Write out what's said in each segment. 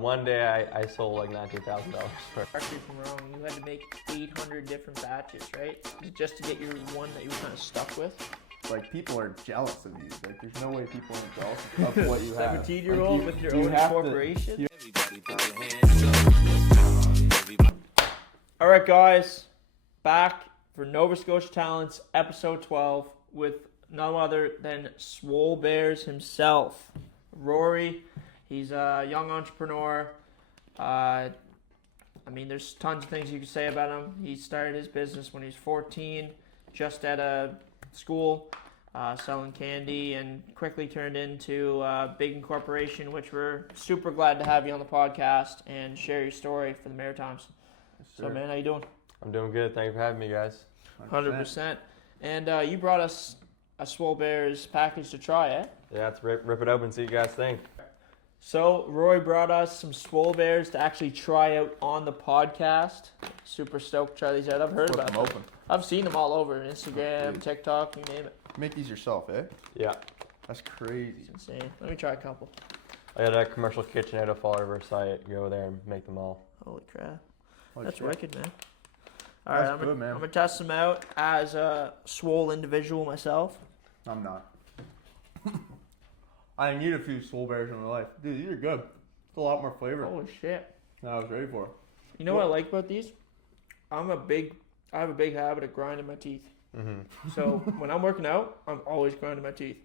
One day I sold like $19,000 for it. Correct me if I'm wrong, you had to make 800 different batches, right? Just to get your one that you were kind of stuck with. Like, people are jealous of you. Like, there's no way people aren't jealous of what you have. 17-year-old with your own corporation. All right, guys, back for Nova Scotia Talents, episode 12, with no other than Swole Bears himself, Rory. He's a young entrepreneur. There's tons of things you can say about him. He started his business when he was 14, just at a school, selling candy, and quickly turned into a big incorporation, which we're super glad to have you on the podcast and share your story for the Maritimes. Yes, so, man, how you doing? I'm doing good. Thank you for having me, guys. 100%. And you brought us a Swole Bears package to try, eh? Yeah, let's rip it open, see what you guys think. So, Roy brought us some Swole Bears to actually try out on the podcast. Super stoked to try these out. I've heard about them. Open. I've seen them all over Instagram, TikTok, you name it. Make these yourself, eh? Yeah. That's crazy. It's insane. Let me try a couple. I got a commercial kitchen out of Fall River, so I go there and make them all. Holy crap. Holy That's shit. wicked, man. All right, That's good, man. I'm going to test them out as a swole individual myself. I'm not. I need a few Swole Bears in my life. Dude, these are good. It's a lot more flavor Holy shit. than I was ready for. You know what I like about these? I have a big habit of grinding my teeth. Mm-hmm. So when I'm working out, I'm always grinding my teeth.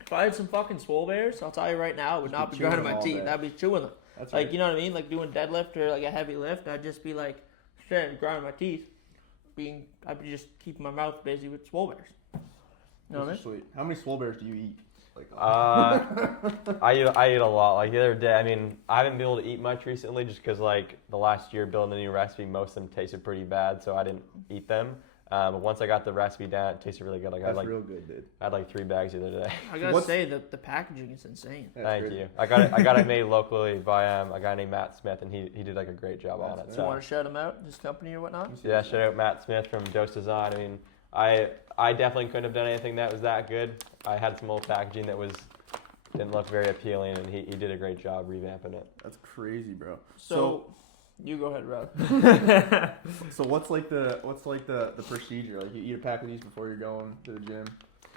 If I had some fucking Swole Bears, I'll tell you right now, I would not be grinding my teeth. I'd be chewing them. That's Like, right. you know what I mean? Like doing deadlift or like a heavy lift, I'd just be like, shit, grinding my teeth. I'd be just keeping my mouth busy with Swole Bears. You know what I Those mean? are sweet. How many Swole Bears do you eat? Like, I eat a lot. Like the other day, I haven't been able to eat much recently just because like the last year building a new recipe, most of them tasted pretty bad, so I didn't eat them. But once I got the recipe down, it tasted really good. Like that's real good, dude. I had like 3 bags the other day. I gotta say that the packaging is insane. Thank you. I got it made locally by a guy named Matt Smith, and he did like a great job on it. Do you want to shout him out, his company or whatnot? Yeah, shout out Matt Smith from Dose Design. I definitely couldn't have done anything that was that good. I had some old packaging that didn't look very appealing, and he did a great job revamping it. That's crazy, bro. So you go ahead, Rob. So what's the procedure? Like, you eat a pack of these before you're going to the gym,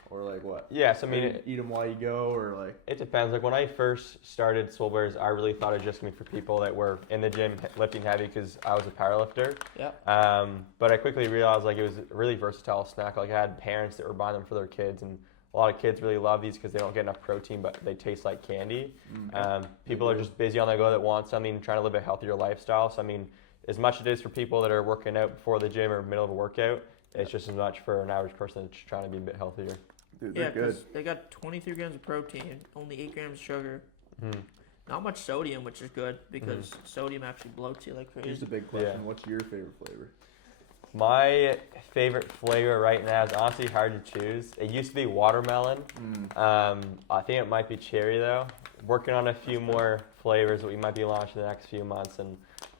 or like what? Yes, Eat them while you go, or like? It depends. Like when I first started Swole Bears, I really thought it was just gonna be for people that were in the gym lifting heavy because I was a powerlifter. Yeah. But I quickly realized like it was a really versatile snack. Like I had parents that were buying them for their kids, and a lot of kids really love these because they don't get enough protein, but they taste like candy. People are just busy on the go that want something, trying to live a healthier lifestyle. So as much as it is for people that are working out before the gym or middle of a workout, it's just as much for an average person that's trying to be a bit healthier. Dude, Yeah, they're good. because they got 23 grams of protein, only 8 grams of sugar. Not much sodium, which is good because sodium actually bloats you like Here's crazy. the big question. Yeah. What's your favorite flavor? My favorite flavor right now is honestly hard to choose. It used to be watermelon. I think it might be cherry though. Working on a few more flavors that we might be launching in the next few months, and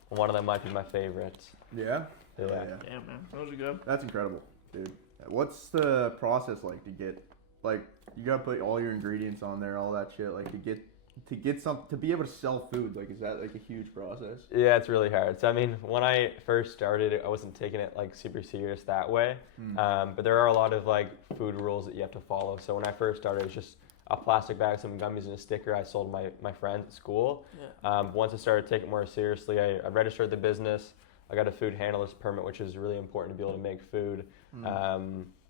one of them might be my favorite. Yeah? Yeah. Damn, man. Those are good. That's incredible, dude. What's the process like to get, like, you gotta put all your ingredients on there, all that shit, like to get to be able to sell food, like, is that like a huge process? Yeah, it's really hard. So when I first started, I wasn't taking it like super serious that way. But there are a lot of like food rules that you have to follow. So when I first started, it was just a plastic bag, some gummies, and a sticker I sold my friends at school. Yeah. Once I started taking it more seriously, I registered the business. I got a food handler's permit, which is really important to be able to make food.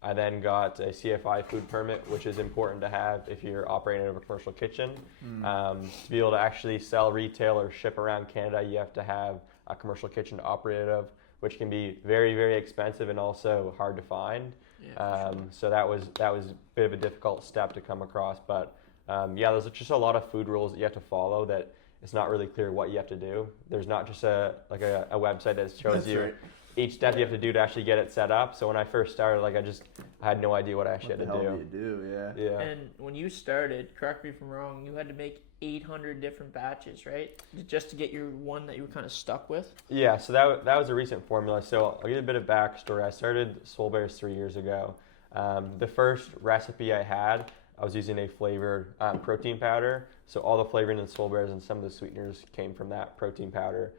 I then got a CFI food permit, which is important to have if you're operating out of a commercial kitchen. To be able to actually sell retail or ship around Canada, you have to have a commercial kitchen to operate out of, which can be very, very expensive and also hard to find. Yeah, sure. So that was a bit of a difficult step to come across. But there's just a lot of food rules that you have to follow that it's not really clear what you have to do. There's not just a website that shows That's you right. each step you have to do to actually get it set up. So when I first started, I had no idea what I actually What the had to hell do. do you do? Yeah. And when you started, correct me if I'm wrong, you had to make 800 different batches, right? Just to get your one that you were kind of stuck with? Yeah, so that was a recent formula. So I'll give you a bit of backstory. I started Swole Bears 3 years ago. The first recipe I had, I was using a flavored protein powder. So all the flavoring in Swole Bears and some of the sweeteners came from that protein powder.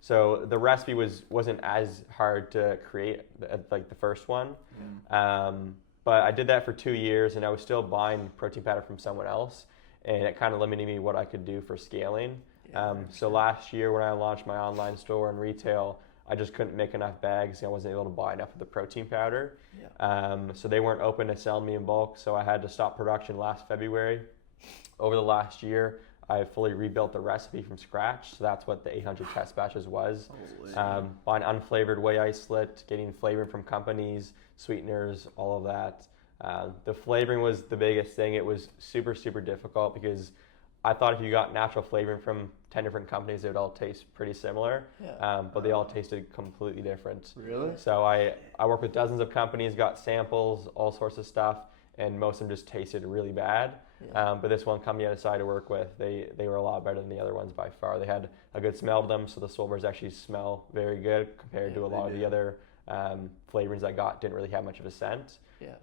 So the recipe wasn't as hard to create like the first one. But I did that for 2 years, and I was still buying protein powder from someone else, and it kind of limited me what I could do for scaling. So last year when I launched my online store and retail, I just couldn't make enough bags, and I wasn't able to buy enough of the protein powder. So they weren't open to selling me in bulk, so I had to stop production last February. Over the last year, I fully rebuilt the recipe from scratch, so that's what the 800 test batches was. Buying unflavored whey isolate, getting flavoring from companies, sweeteners, all of that. The flavoring was the biggest thing. It was super, super difficult because I thought if you got natural flavoring from 10 different companies, they would all taste pretty similar, but they all tasted completely different. Really? So I worked with dozens of companies, got samples, all sorts of stuff, and most of them just tasted really bad. But this one company I decided to work with, they were a lot better than the other ones by far. They had a good smell to them, so the Swole Bears actually smell very good compared to a lot of the other flavorings I got didn't really have much of a scent,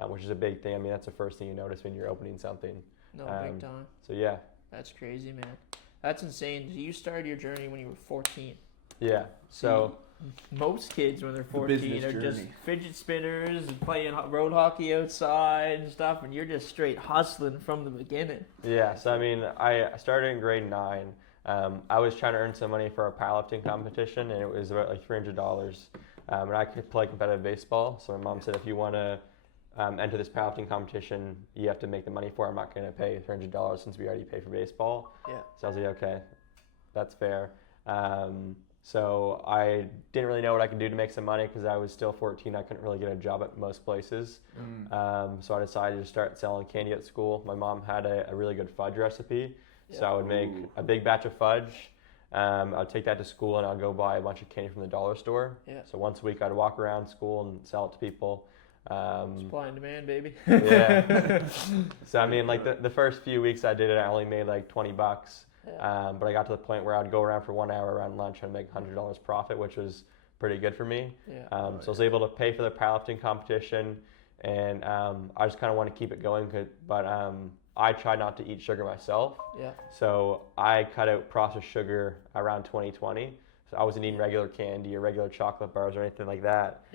which is a big thing. I mean, that's the first thing you notice when you're opening something. No, big time. So yeah. That's crazy, man. That's insane. You started your journey when you were 14. Yeah. So most kids when they're 14 are journey. just fidget spinners and playing road hockey outside and stuff, and you're just straight hustling from the beginning. Yeah. So I mean, I started in grade 9. I was trying to earn some money for a powerlifting competition, and it was about like $300. And I could play competitive baseball. So my mom said, if you want to enter this powerlifting competition, you have to make the money for it. I'm not going to pay $300 since we already pay for baseball. So I was like, okay, that's fair. So I didn't really know what I could do to make some money because I was still 14. I couldn't really get a job at most places. So I decided to start selling candy at school. My mom had a really good fudge recipe. So I would make a big batch of fudge. I'd take that to school and I'd go buy a bunch of candy from the dollar store. So once a week I'd walk around school and sell it to people. Supply and demand, baby. So I mean, like the first few weeks I did it, I only made like $20. But I got to the point where I'd go around for 1 hour around lunch and make $100 profit, which was pretty good for me. So I was able to pay for the powerlifting competition, and I just kind of want to keep it going. But I try not to eat sugar myself. So I cut out processed sugar around 2020. So I wasn't eating regular candy or regular chocolate bars or anything like that.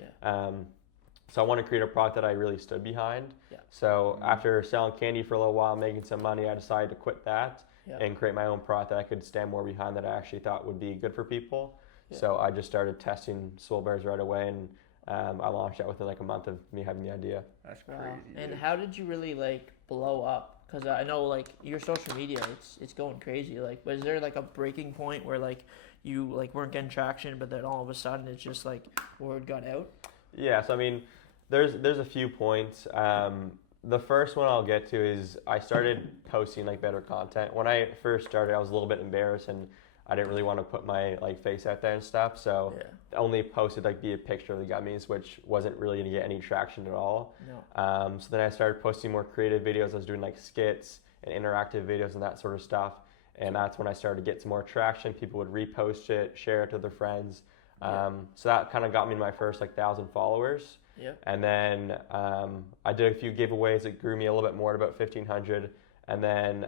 So I want to create a product that I really stood behind. So after selling candy for a little while, making some money, I decided to quit that and create my own product that I could stand more behind, that I actually thought would be good for people. So I just started testing Swole Bears right away, and I launched that within like a month of me having the idea. That's crazy. And how did you really like blow up? Because I know like your social media, it's going crazy. Like, was there like a breaking point where like you like weren't getting traction, but then all of a sudden it's just like word got out? Yeah, so I mean, there's a few points. The first one I'll get to is I started posting like better content. When I first started, I was a little bit embarrassed and I didn't really want to put my like face out there and stuff. So I only posted like a picture of the gummies, which wasn't really gonna get any traction at all. So then I started posting more creative videos. I was doing like skits and interactive videos and that sort of stuff. And that's when I started to get some more traction. People would repost it, share it to their friends. So that kind of got me to my first like 1,000 followers. And then I did a few giveaways that grew me a little bit more to about 1,500. And then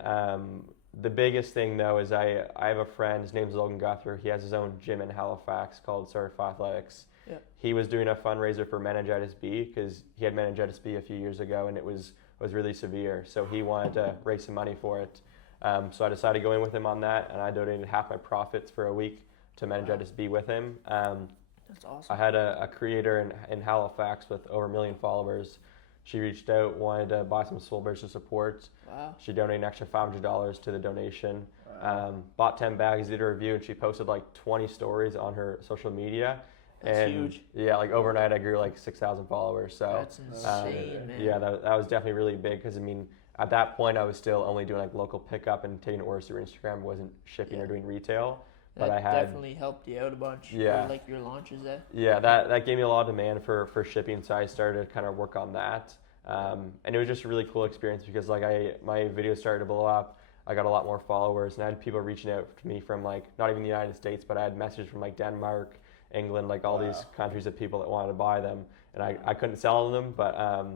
the biggest thing though is I have a friend, his name's Logan Guthrie. He has his own gym in Halifax called Certified Athletics. He was doing a fundraiser for meningitis B because he had meningitis B a few years ago and it was really severe. So he wanted to raise some money for it. So I decided to go in with him on that, and I donated half my profits for a week to meningitis B with him. That's awesome. I had a creator in Halifax with over 1 million followers. She reached out, wanted to buy some Swole Bears to support. She donated an extra $500 to the donation. Bought 10 bags, did a review, and she posted like 20 stories on her social media. That's huge. Yeah, like overnight I grew like 6,000 followers. So that's insane, man. Yeah, that was definitely really big because I mean, at that point I was still only doing like local pickup and taking orders through Instagram. Wasn't shipping or doing retail. That but I had definitely helped you out a bunch. Yeah. For, like your launches there. Yeah, that gave me a lot of demand for shipping, so I started to kind of work on that. And it was just a really cool experience because like my videos started to blow up. I got a lot more followers, and I had people reaching out to me from like not even the United States, but I had messages from like Denmark England, like all these Wow. countries of people that wanted to buy them. And I couldn't sell them, but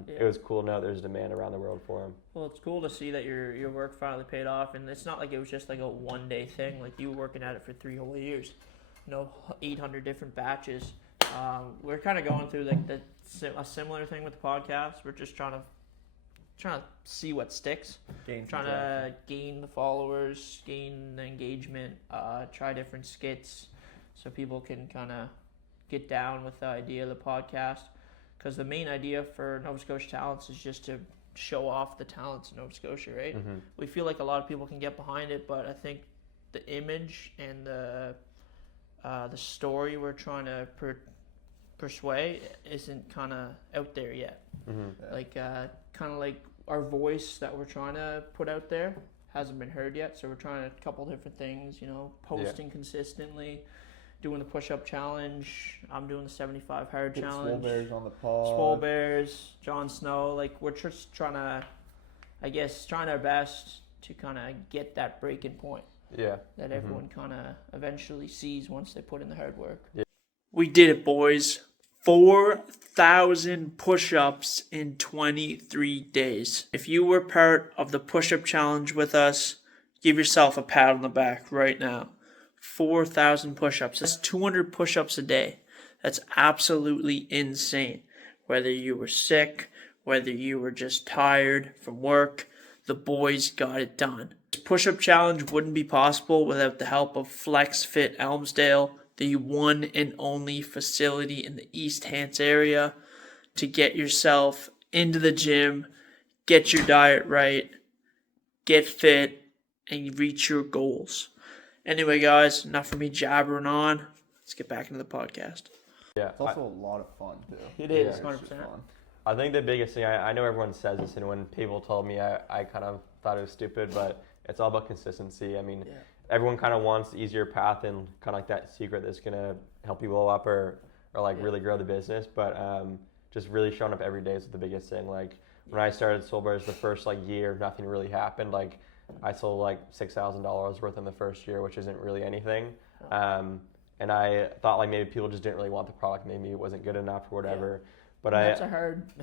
it was cool to know there's demand around the world for them. Well, it's cool to see that your work finally paid off, and it's not like it was just like a one-day thing. Like you were working at it for 3 whole years, 800 different batches. We're kind of going through like a similar thing with the podcast. We're just trying to see what sticks, trying to gain the followers, gain the engagement, try different skits, so people can kind of get down with the idea of the podcast. Because the main idea for Nova Scotia Talents is just to show off the talents in Nova Scotia, right? Mm-hmm. We feel like a lot of people can get behind it, but I think the image and the story we're trying to persuade isn't kind of out there yet. Mm-hmm. Like kind of like our voice that we're trying to put out there hasn't been heard yet, so we're trying a couple different things, posting consistently, doing the push-up challenge. I'm doing the 75 hard Get challenge. Swole Bears on the pod. Swole Bears, Jon Snow. Like we're just trying our best to kind of get that breaking point. Yeah. That everyone kind of eventually sees once they put in the hard work. Yeah. We did it, boys. 4,000 push-ups in 23 days. If you were part of the push-up challenge with us, give yourself a pat on the back right now. 4,000 push-ups. That's 200 push-ups a day. That's absolutely insane. Whether you were sick, whether you were just tired from work, the boys got it done. This push-up challenge wouldn't be possible without the help of Flex Fit Elmsdale, the one and only facility in the East Hants area to get yourself into the gym, get your diet right, get fit, and reach your goals. Anyway, guys, enough of me jabbering on. Let's get back into the podcast. Yeah. It's also a lot of fun too. It is, It's 100%. just fun. I think the biggest thing, I know everyone says this, and when people told me, I kind of thought it was stupid, but it's all about consistency. I mean, everyone kind of wants the easier path and kind of like that secret that's going to help you blow up or really grow the business. But just really showing up every day is the biggest thing. Like when I started Swole Bears the first year, nothing really happened. Like I sold $6,000 worth in the first year, which isn't really anything. And I thought maybe people just didn't really want the product. Maybe it wasn't good enough or whatever. But that's a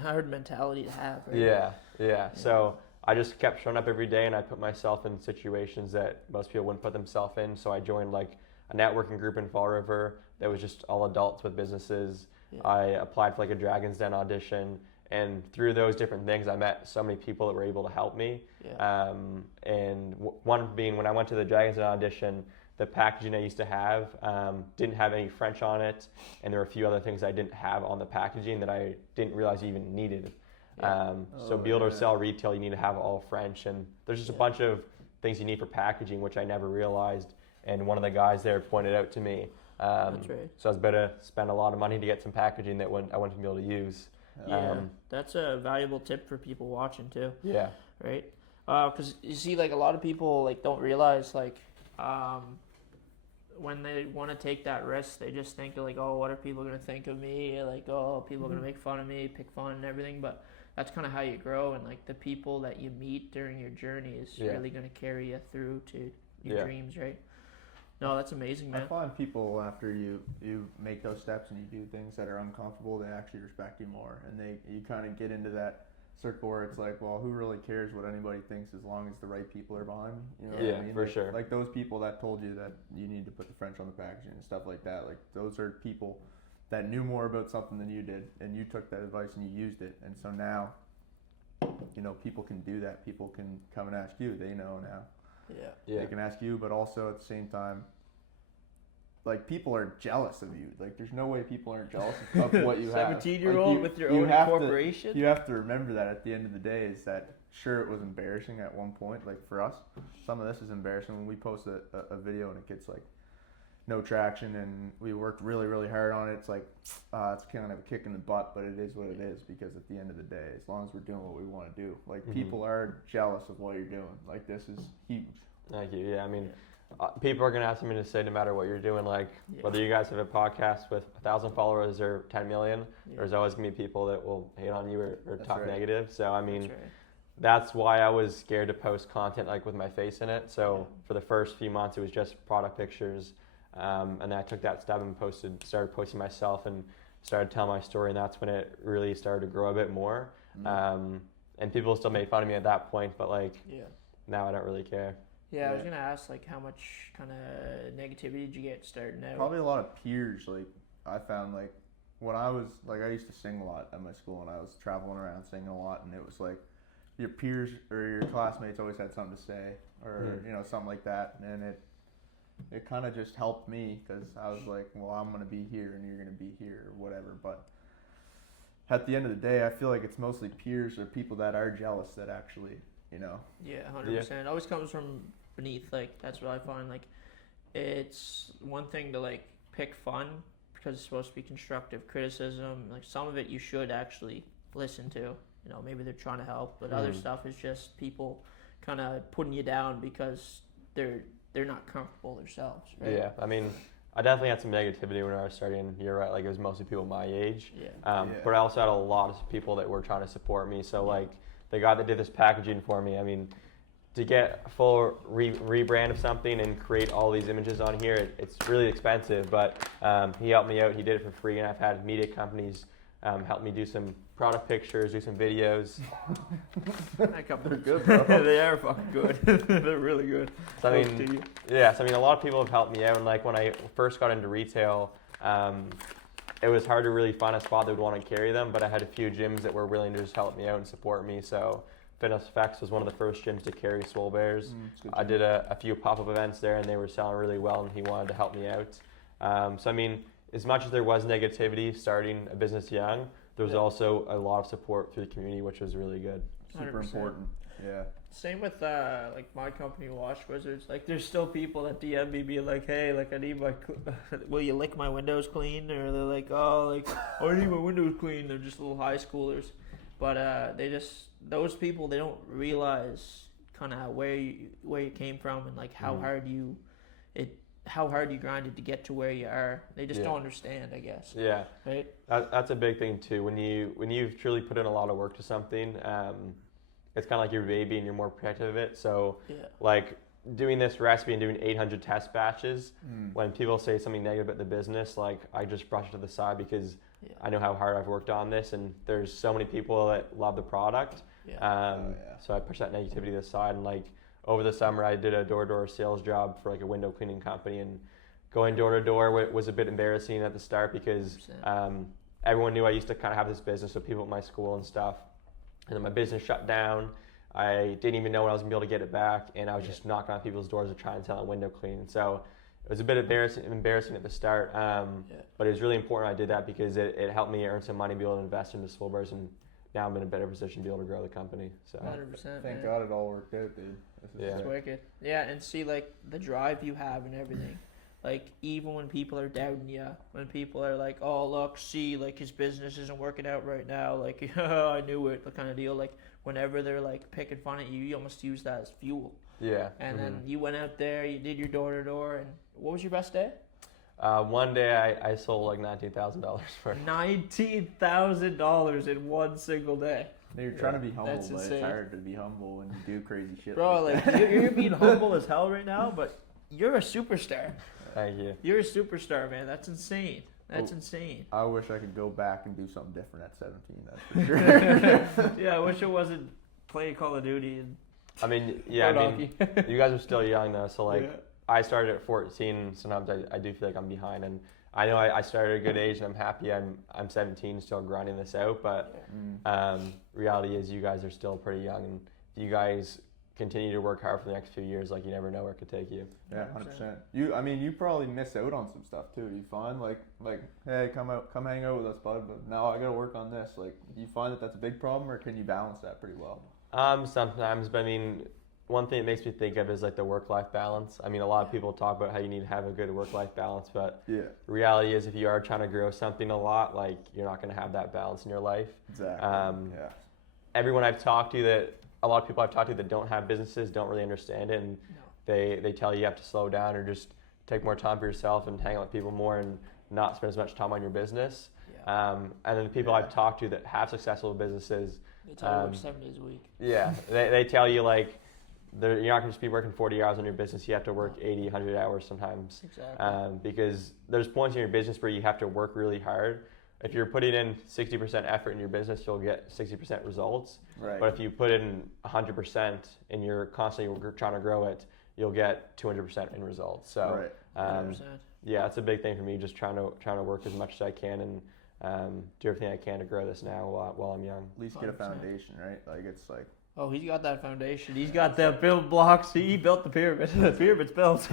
hard mentality to have, right? Yeah. So I just kept showing up every day, and I put myself in situations that most people wouldn't put themselves in. So I joined a networking group in Fall River that was just all adults with businesses. Yeah. I applied for a Dragon's Den audition, and through those different things, I met so many people that were able to help me. Yeah. And one being when I went to the Dragon's Den audition, the packaging I used to have didn't have any French on it, and there were a few other things I didn't have on the packaging that I didn't realize you even needed. Yeah. So be able to sell retail, you need to have all French, and there's just a bunch of things you need for packaging, which I never realized, and one of the guys there pointed out to me. That's right. So I was better spend a lot of money to get some packaging that I wouldn't be able to use. That's a valuable tip for people watching too. Yeah. Right? Because you see, a lot of people don't realize when they want to take that risk, they just think what are people going to think of me? People are going to make fun of me, pick fun and everything. But that's kind of how you grow, and the people that you meet during your journey is really going to carry you through to your dreams, right? No, that's amazing, man. I find people after you make those steps and you do things that are uncomfortable, they actually respect you more, and you kind of get into that circle where it's who really cares what anybody thinks as long as the right people are behind me? You know what I mean? For sure. Those people that told you that you need to put the French on the packaging and stuff like that. Those are people that knew more about something than you did, and you took that advice and you used it, and so now, people can do that. People can come and ask you. They know now. Yeah. They can ask you, but also at the same time, people are jealous of you. There's no way people aren't jealous of what you have. 17-year-old with your own corporation. You have to remember that at the end of the day is that sure it was embarrassing at one point. For us, some of this is embarrassing when we post a video and it gets no traction and we worked really, really hard on it. It's it's kind of a kick in the butt, but it is what it is because at the end of the day, as long as we're doing what we want to do, people are jealous of what you're doing. This is huge. Thank you. Yeah, I mean. People are going to have something to say no matter what you're doing. Whether you guys have a podcast with 1,000 followers or 10 million, there's always going to be people that will hate on you or talk negative. So, I mean, that's why I was scared to post content with my face in it. So, for the first few months, it was just product pictures. And then I took that step and started posting myself and started telling my story, and that's when it really started to grow a bit more. And people still made fun of me at that point, but like now I don't really care. Yeah, I was gonna ask like how much kind of negativity did you get starting out? Probably a lot of peers. Like I found like when I was like I used to sing a lot at my school, and I was traveling around singing a lot, and it was like your peers or your classmates always had something to say, or you know, something like that, and it kind of just helped me because I was like, well, I'm gonna be here and you're gonna be here or whatever. But at the end of the day, I feel like it's mostly peers or people that are jealous that actually, you know. Yeah, 100%. It always comes from beneath. Like that's what I find. Like it's one thing to like pick fun because it's supposed to be constructive criticism. Like some of it you should actually listen to. You know, maybe they're trying to help, but other stuff is just people kind of putting you down because they're not comfortable themselves, right? Yeah, I mean, I definitely had some negativity when I was starting. You're right, like it was mostly people my age. But I also had a lot of people that were trying to support me. So like the guy that did this packaging for me, I mean, to get a full rebrand of something and create all these images on here, it's really expensive. But he helped me out. He did it for free, and I've had media companies help me do some product pictures, do some videos. They're good, bro. They are fucking good. They're really good. So, I mean, so I mean, a lot of people have helped me out. And like when I first got into retail, it was hard to really find a spot that would want to carry them. But I had a few gyms that were willing to just help me out and support me. So Fitness Effects was one of the first gyms to carry Swole Bears. I did a few pop-up events there, and they were selling really well. And he wanted to help me out. So I mean, as much as there was negativity starting a business young, there was also a lot of support through the community, which was really good. Super 100%. important. Yeah. Same with like my company, Wash Wizards. Like, there's still people that DM me being like, "Hey, like I need my, will you lick my windows clean?" Or they're like, "Oh, like I need my windows clean." They're just little high schoolers, but those people, they don't realize kind of where you came from and like how hard you grinded to get to where you are. They just don't understand, I guess. Yeah. Right. That's a big thing too. When you've truly put in a lot of work to something, it's kind of like your baby and you're more protective of it. So like doing this recipe and doing 800 test batches, when people say something negative about the business, like I just brush it to the side because I know how hard I've worked on this, and there's so many people that love the product. So I push that negativity to the side, and like over the summer I did a door-to-door sales job for like a window cleaning company, and going door-to-door was a bit embarrassing at the start because everyone knew I used to kind of have this business with people at my school and stuff, and then my business shut down. I didn't even know when I was going to be able to get it back, and I was just knocking on people's doors to try and sell window cleaning. So it was a bit embarrassing at the start, but it was really important I did that because it helped me earn some money, be able to invest into Swole Bears, and now I'm in a better position to be able to grow the company. So 100%. Thank God it all worked out, dude. It's wicked. Yeah, and see like the drive you have and everything. Like even when people are doubting you, when people are like, "Oh look, see, like his business isn't working out right now," like I knew it, the kind of deal. Like whenever they're like picking fun at you, you almost use that as fuel. Yeah. And then you went out there, you did your door to door, and what was your best day? One day I sold like $19,000 for $19,000 in one single day. You're trying to be humble, That's but insane. it's hard to be humble when you do crazy shit. Bro, like you're being humble as hell right now, but you're a superstar. Thank you. You're a superstar, man. That's insane. That's insane. I wish I could go back and do something different at 17. That's for sure. Yeah, I wish it wasn't playing Call of Duty and. I mean, you guys are still young though, so like I started at 14. Sometimes I do feel like I'm behind, and I know I started at a good age, and I'm happy I'm 17, still grinding this out. But reality is, you guys are still pretty young, and if you guys continue to work hard for the next few years, like you never know where it could take you. Yeah, 100%. You probably miss out on some stuff too. You find like, hey, come hang out with us, bud. But now I gotta work on this. Like, do you find that that's a big problem, or can you balance that pretty well? Sometimes, but I mean, one thing it makes me think of is like the work-life balance. I mean, a lot of people talk about how you need to have a good work-life balance, but the reality is if you are trying to grow something a lot, like you're not going to have that balance in your life. Exactly. Everyone I've talked to a lot of people I've talked to that don't have businesses don't really understand it, and they tell you have to slow down or just take more time for yourself and hang out with people more and not spend as much time on your business. And then the people I've talked to that have successful businesses, they tell you work 7 days a week. Yeah, they tell you like, you're not going to just be working 40 hours on your business. You have to work 80, 100 hours sometimes. Exactly. Because there's points in your business where you have to work really hard. If you're putting in 60% effort in your business, you'll get 60% results. Right. But if you put in 100% and you're constantly trying to grow it, you'll get 200% in results. So, right. yeah, it's a big thing for me. Just trying to work as much as I can and do everything I can to grow this now while I'm young. At least get a foundation, right? Like it's like. Oh, he's got that foundation. He's got the build blocks. He built the pyramid. The pyramid's built.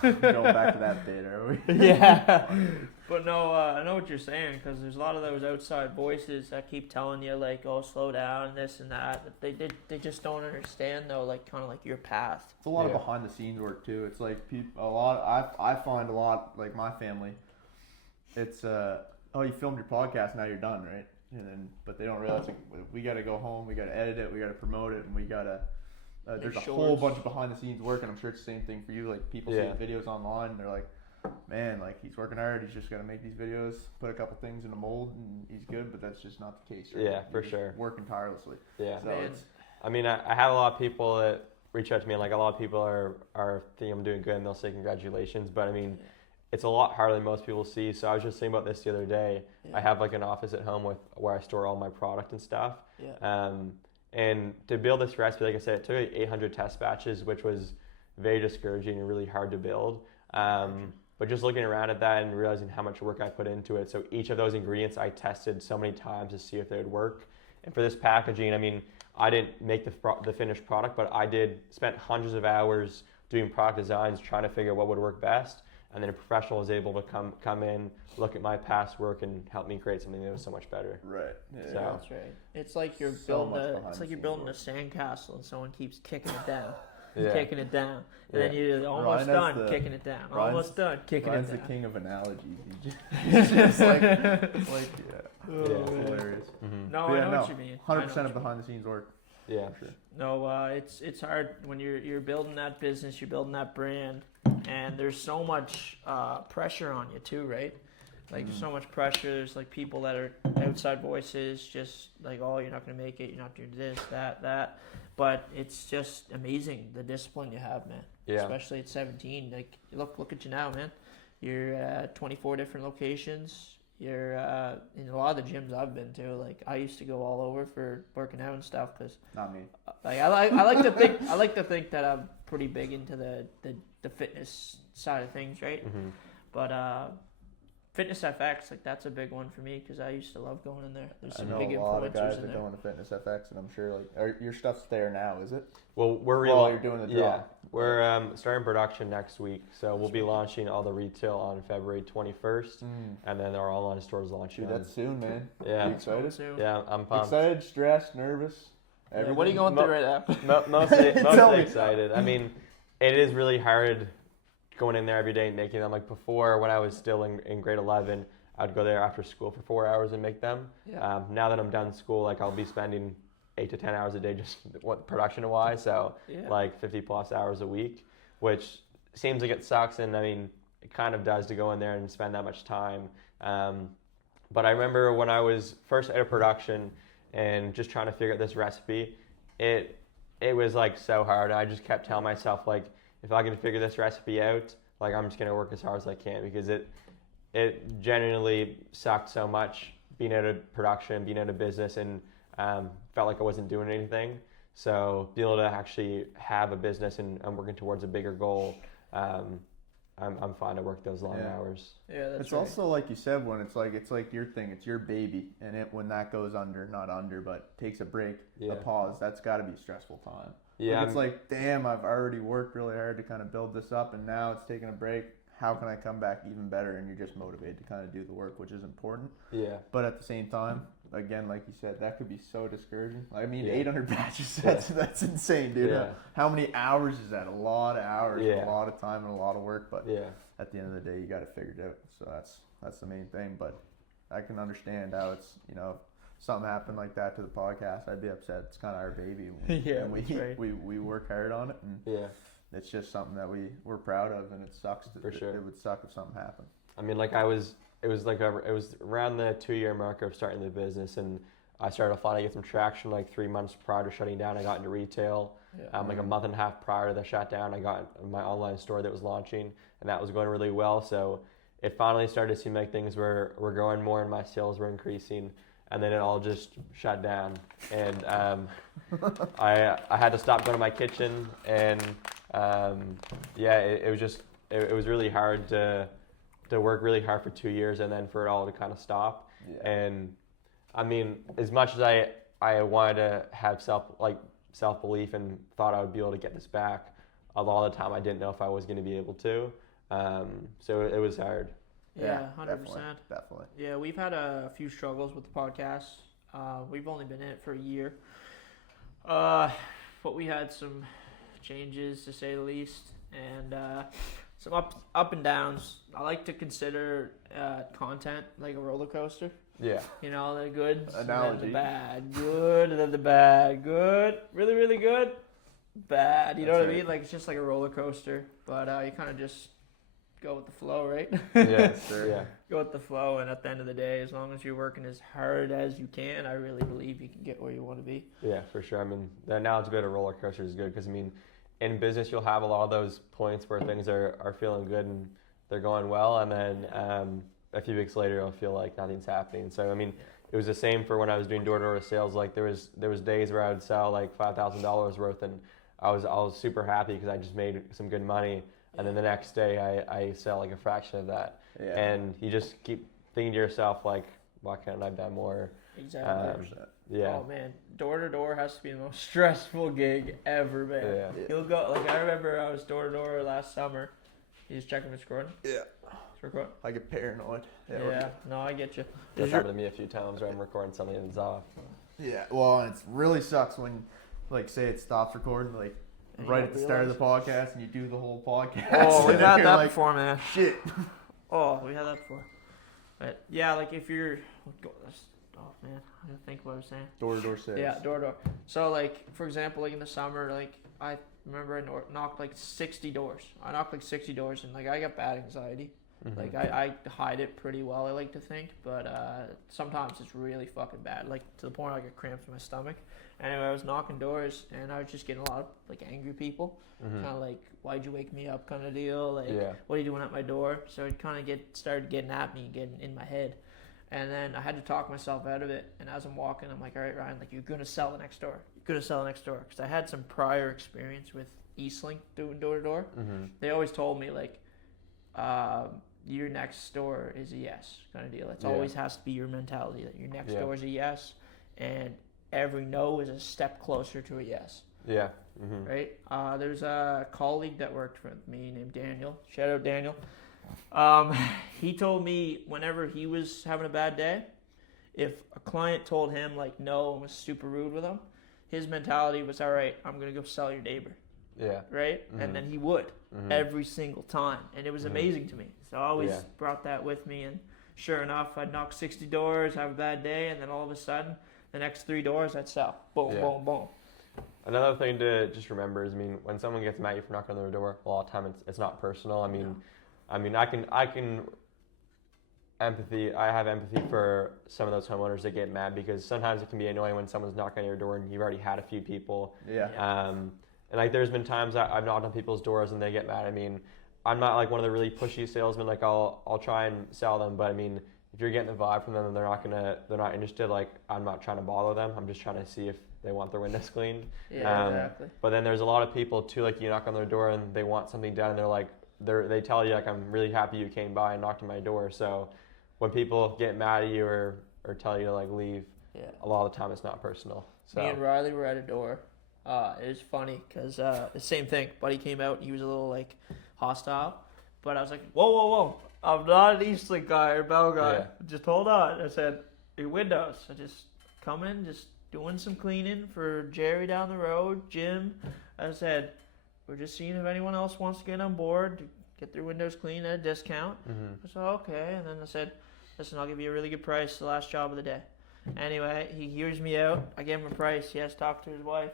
Going back to that bit, are we? Yeah. But no, I know what you're saying, because there's a lot of those outside voices that keep telling you, like, oh, slow down, this and that. They just don't understand, though, like, kind of like your path. It's a lot of behind the scenes work too. It's like I find a lot, like my family, it's oh, you filmed your podcast, now you're done, right? But they don't realize, like, we got to go home, we got to edit it, we got to promote it, and we got to there's a whole bunch of behind the scenes work. And I'm sure it's the same thing for you. Like, people see videos online and they're like, man, like, he's working hard, he's just got to make these videos, put a couple things in a mold, and he's good. But that's just not the case, right? Yeah, for sure. Working tirelessly. Yeah. So I mean, I have a lot of people that reach out to me, and like a lot of people are thinking I'm doing good and they'll say congratulations. But I mean, it's a lot harder than most people see. So I was just thinking about this the other day. I have like an office at home where I store all my product and stuff. And to build this recipe, like I said, it took like 800 test batches, which was very discouraging and really hard to build. But just looking around at that and realizing how much work I put into it. So each of those ingredients I tested so many times to see if they would work. And for this packaging, I mean, I didn't make the finished product, but I spent hundreds of hours doing product designs, trying to figure out what would work best. And then a professional was able to come in, look at my past work, and help me create something that was so much better. Right. Yeah, so, that's right. It's like you're building a sandcastle and someone keeps kicking it down. Kicking it down. And then you're almost done kicking it down. Almost done kicking it down. Ryan's the king of analogies. He's just like hilarious. Mm-hmm. No, I know what you mean. 100% of behind the scenes work. Yeah, sure. No, it's hard when you're building that business, you're building that brand, and there's so much pressure on you too, right? Like there's so much pressure. There's like people that are outside voices, just like, oh, you're not gonna make it, you're not doing this, that. But it's just amazing the discipline you have, man. Yeah. Especially at 17. Like look at you now, man. You're at 24 different locations. You're in a lot of the gyms I've been to. Like I used to go all over for working out and stuff, because not me. Like I like to think that I'm pretty big into the fitness side of things, right? Mm-hmm. But Fitness FX, like that's a big one for me, because I used to love going in there. There's some big influencers in there. I know a lot of guys that go into Fitness FX, and I'm sure like your stuff's there now, is it? Well, you're doing the draw. Yeah, we're starting production next week, so we'll be launching all the retail on February 21st, and then our online stores launching. Dude, that's soon, man. Yeah. You excited? Yeah, I'm pumped. Excited, stressed, nervous. Yeah, what are you going through right now? Mostly excited. I mean, it is really hard going in there every day and making them. Like before, when I was still in grade 11, I'd go there after school for 4 hours and make them. Yeah. Now that I'm done school, like I'll be spending 8 to 10 hours a day just production wise, so like 50 plus hours a week, which seems like it sucks, and I mean it kind of does to go in there and spend that much time. But I remember when I was first out of production and just trying to figure out this recipe, it was like so hard. I just kept telling myself, like, if I can figure this recipe out, like I'm just gonna work as hard as I can, because it genuinely sucked so much being out of production, being out of business, and felt like I wasn't doing anything. So being able to actually have a business and I'm working towards a bigger goal, I'm fine to work those long hours. Yeah, that's it's right. Also like you said, when it's like your thing, it's your baby, and when that goes not under, but takes a break, a pause, that's got to be a stressful time. Yeah, like it's like, damn, I've already worked really hard to kind of build this up, and now it's taking a break. How can I come back even better? And you're just motivated to kind of do the work, which is important. Yeah. But at the same time, again, like you said, that could be so discouraging. I mean, 800 batches, that's insane, dude. Yeah. How many hours is that? A lot of hours, a lot of time, and a lot of work. But at the end of the day, you got to figure it out. So that's the main thing. But I can understand how it's, something happened like that to the podcast, I'd be upset. It's kind of our baby. And we work hard on it. And it's just something that we're proud of, and it sucks. For sure. It would suck if something happened. I mean, like it was around the 2-year mark of starting the business, and I started to finally get some traction like 3 months prior to shutting down. I got into retail. Like a month and a half prior to the shutdown, I got my online store that was launching, and that was going really well. So it finally started to seem like things were going more and my sales were increasing, and then it all just shut down. And I had to stop going to my kitchen, and it was really hard to work really hard for 2 years and then for it all to kind of stop. Yeah. And I mean, as much as I wanted to have self-belief and thought I would be able to get this back, a lot of the time I didn't know if I was going to be able to. So it was hard. Yeah, 100%. Definitely. Yeah, we've had a few struggles with the podcast. We've only been in it for a year. But we had some changes, to say the least, and some up and downs. I like to consider content like a roller coaster. Yeah. You know, the good, and then Analogy. the bad, good, and then the bad, good, really, really good, bad. You know That's what I right. mean? Like, it's just like a roller coaster, but you kind of just go with the flow, right? Yeah, Sure. yeah. Go with the flow, and at the end of the day, as long as you're working as hard as you can, I really believe you can get where you want to be. Yeah, for sure. I mean, the analogy about a roller coaster is good because, I mean, in business, you'll have a lot of those points where things are feeling good and they're going well, and then a few weeks later, you'll feel like nothing's happening. So, I mean, it was the same for when I was doing door-to-door sales. Like, there was days where I would sell like $5,000 worth, and I was super happy because I just made some good money. And then the next day, I sell like a fraction of that. Yeah. And you just keep thinking to yourself, like, why can't I have done more? Exactly. Yeah. Oh man, door to door has to be the most stressful gig ever, man. Yeah. You'll go like I remember I was door to door last summer. You just checking if it's recording? Yeah. It's recording. I get paranoid. Yeah. No, I get you. That's happened to me a few times where I'm recording something and it's off. Yeah. Well, it really sucks when, like, say it stops recording, like, And right you at the don't start of the realize. podcast, and you do the whole podcast. Oh, we've and had you're that like, before, man. Shit. Oh, we had that before. But yeah, like if you're, oh man, I didn't think what I was saying. Door-to-door sales. Yeah, door to door. So like, for example, like in the summer, like I remember I knocked like 60 doors. I knocked like 60 doors, and like I got bad anxiety. Mm-hmm. Like I hide it pretty well, I like to think, but sometimes it's really fucking bad. Like to the point I get cramps in my stomach. Anyway, I was knocking doors, and I was just getting a lot of like angry people, Mm-hmm. kind of like, "Why'd you wake me up?" kind of deal. Like, Yeah. "What are you doing at my door?" So it kind of started getting at me, getting in my head, and then I had to talk myself out of it. And as I'm walking, I'm like, "All right, Ryan, like you're gonna sell the next door. You're gonna sell the next door," because I had some prior experience with Eastlink doing door to door. Mm-hmm. They always told me like, your next door is a yes kind of deal. It Yeah. always has to be your mentality that your next Yeah. door is a yes, and every no is a step closer to a yes. Yeah. Mm-hmm. Right? There's a colleague that worked with me named Daniel. Shout out Daniel. He told me whenever he was having a bad day, if a client told him like no and was super rude with him, his mentality was, all right, I'm gonna go sell your neighbor. Yeah. Right? Mhm. And then he would every single time, and it was amazing to me. So I always Yeah. brought that with me, and sure enough, I'd knock 60 doors, have a bad day, and then all of a sudden, the next 3 doors I'd sell. Boom, Yeah. boom, boom. Another thing to just remember is, I mean, when someone gets mad at you for knocking on their door, a lot of time it's not personal. I mean, I can empathy. I have empathy for some of those homeowners that get mad because sometimes it can be annoying when someone's knocking on your door and you've already had a few people. Yeah. And like, there's been times I've knocked on people's doors and they get mad. I mean, I'm not like one of the really pushy salesmen. Like I'll try and sell them, but I mean, if you're getting the vibe from them and they're not interested, like I'm not trying to bother them. I'm just trying to see if they want their windows cleaned. Yeah, exactly. But then there's a lot of people too, like you knock on their door and they want something done and they're like, they tell you like, I'm really happy you came by and knocked on my door. So when people get mad at you or tell you to like leave, Yeah. a lot of the time it's not personal. So Me and Riley were at a door. It was funny because the same thing. Buddy came out. He was a little like hostile, but I was like, "Whoa, whoa, whoa! I'm not an Eastlink guy or Bell guy. Yeah. Just hold on." I said, "Your windows." I just come in, just doing some cleaning for Jerry down the road, Jim. I said, "We're just seeing if anyone else wants to get on board to get their windows cleaned at a discount." I said, "Okay," and then I said, "Listen, I'll give you a really good price. The last job of the day." Anyway, he hears me out. I give him a price. He has to talk to his wife.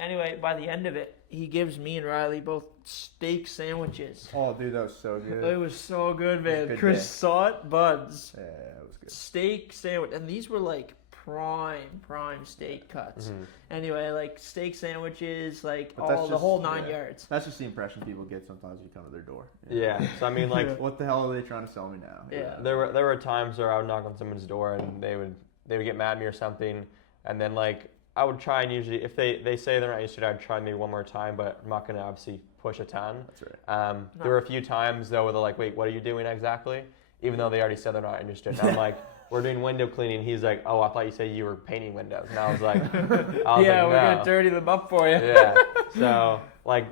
Anyway, by the end of it, he gives me and Riley both steak sandwiches. Oh, dude, that was so good. It was so good, man. Good Chris day. saw it, buds. Yeah, it was good. Steak sandwich. And these were like prime steak cuts. Anyway, like steak sandwiches, like But that's the just- whole 9 yeah. yards. That's just the impression people get sometimes when you come to their door. you know? Yeah. So I mean, like, What the hell are they trying to sell me now? Yeah. there were times where I would knock on someone's door and they would get mad at me or something, and then like I would try and usually if they say they're not interested, I'd try maybe one more time, but I'm not gonna obviously push a ton. That's right. There were a few times though where they're like, wait, what are you doing exactly? Even though they already said they're not interested. And I'm like, we're doing window cleaning. He's like, oh, I thought you said you were painting windows. And I was like, We're no. gonna dirty them up for you. Yeah. So like,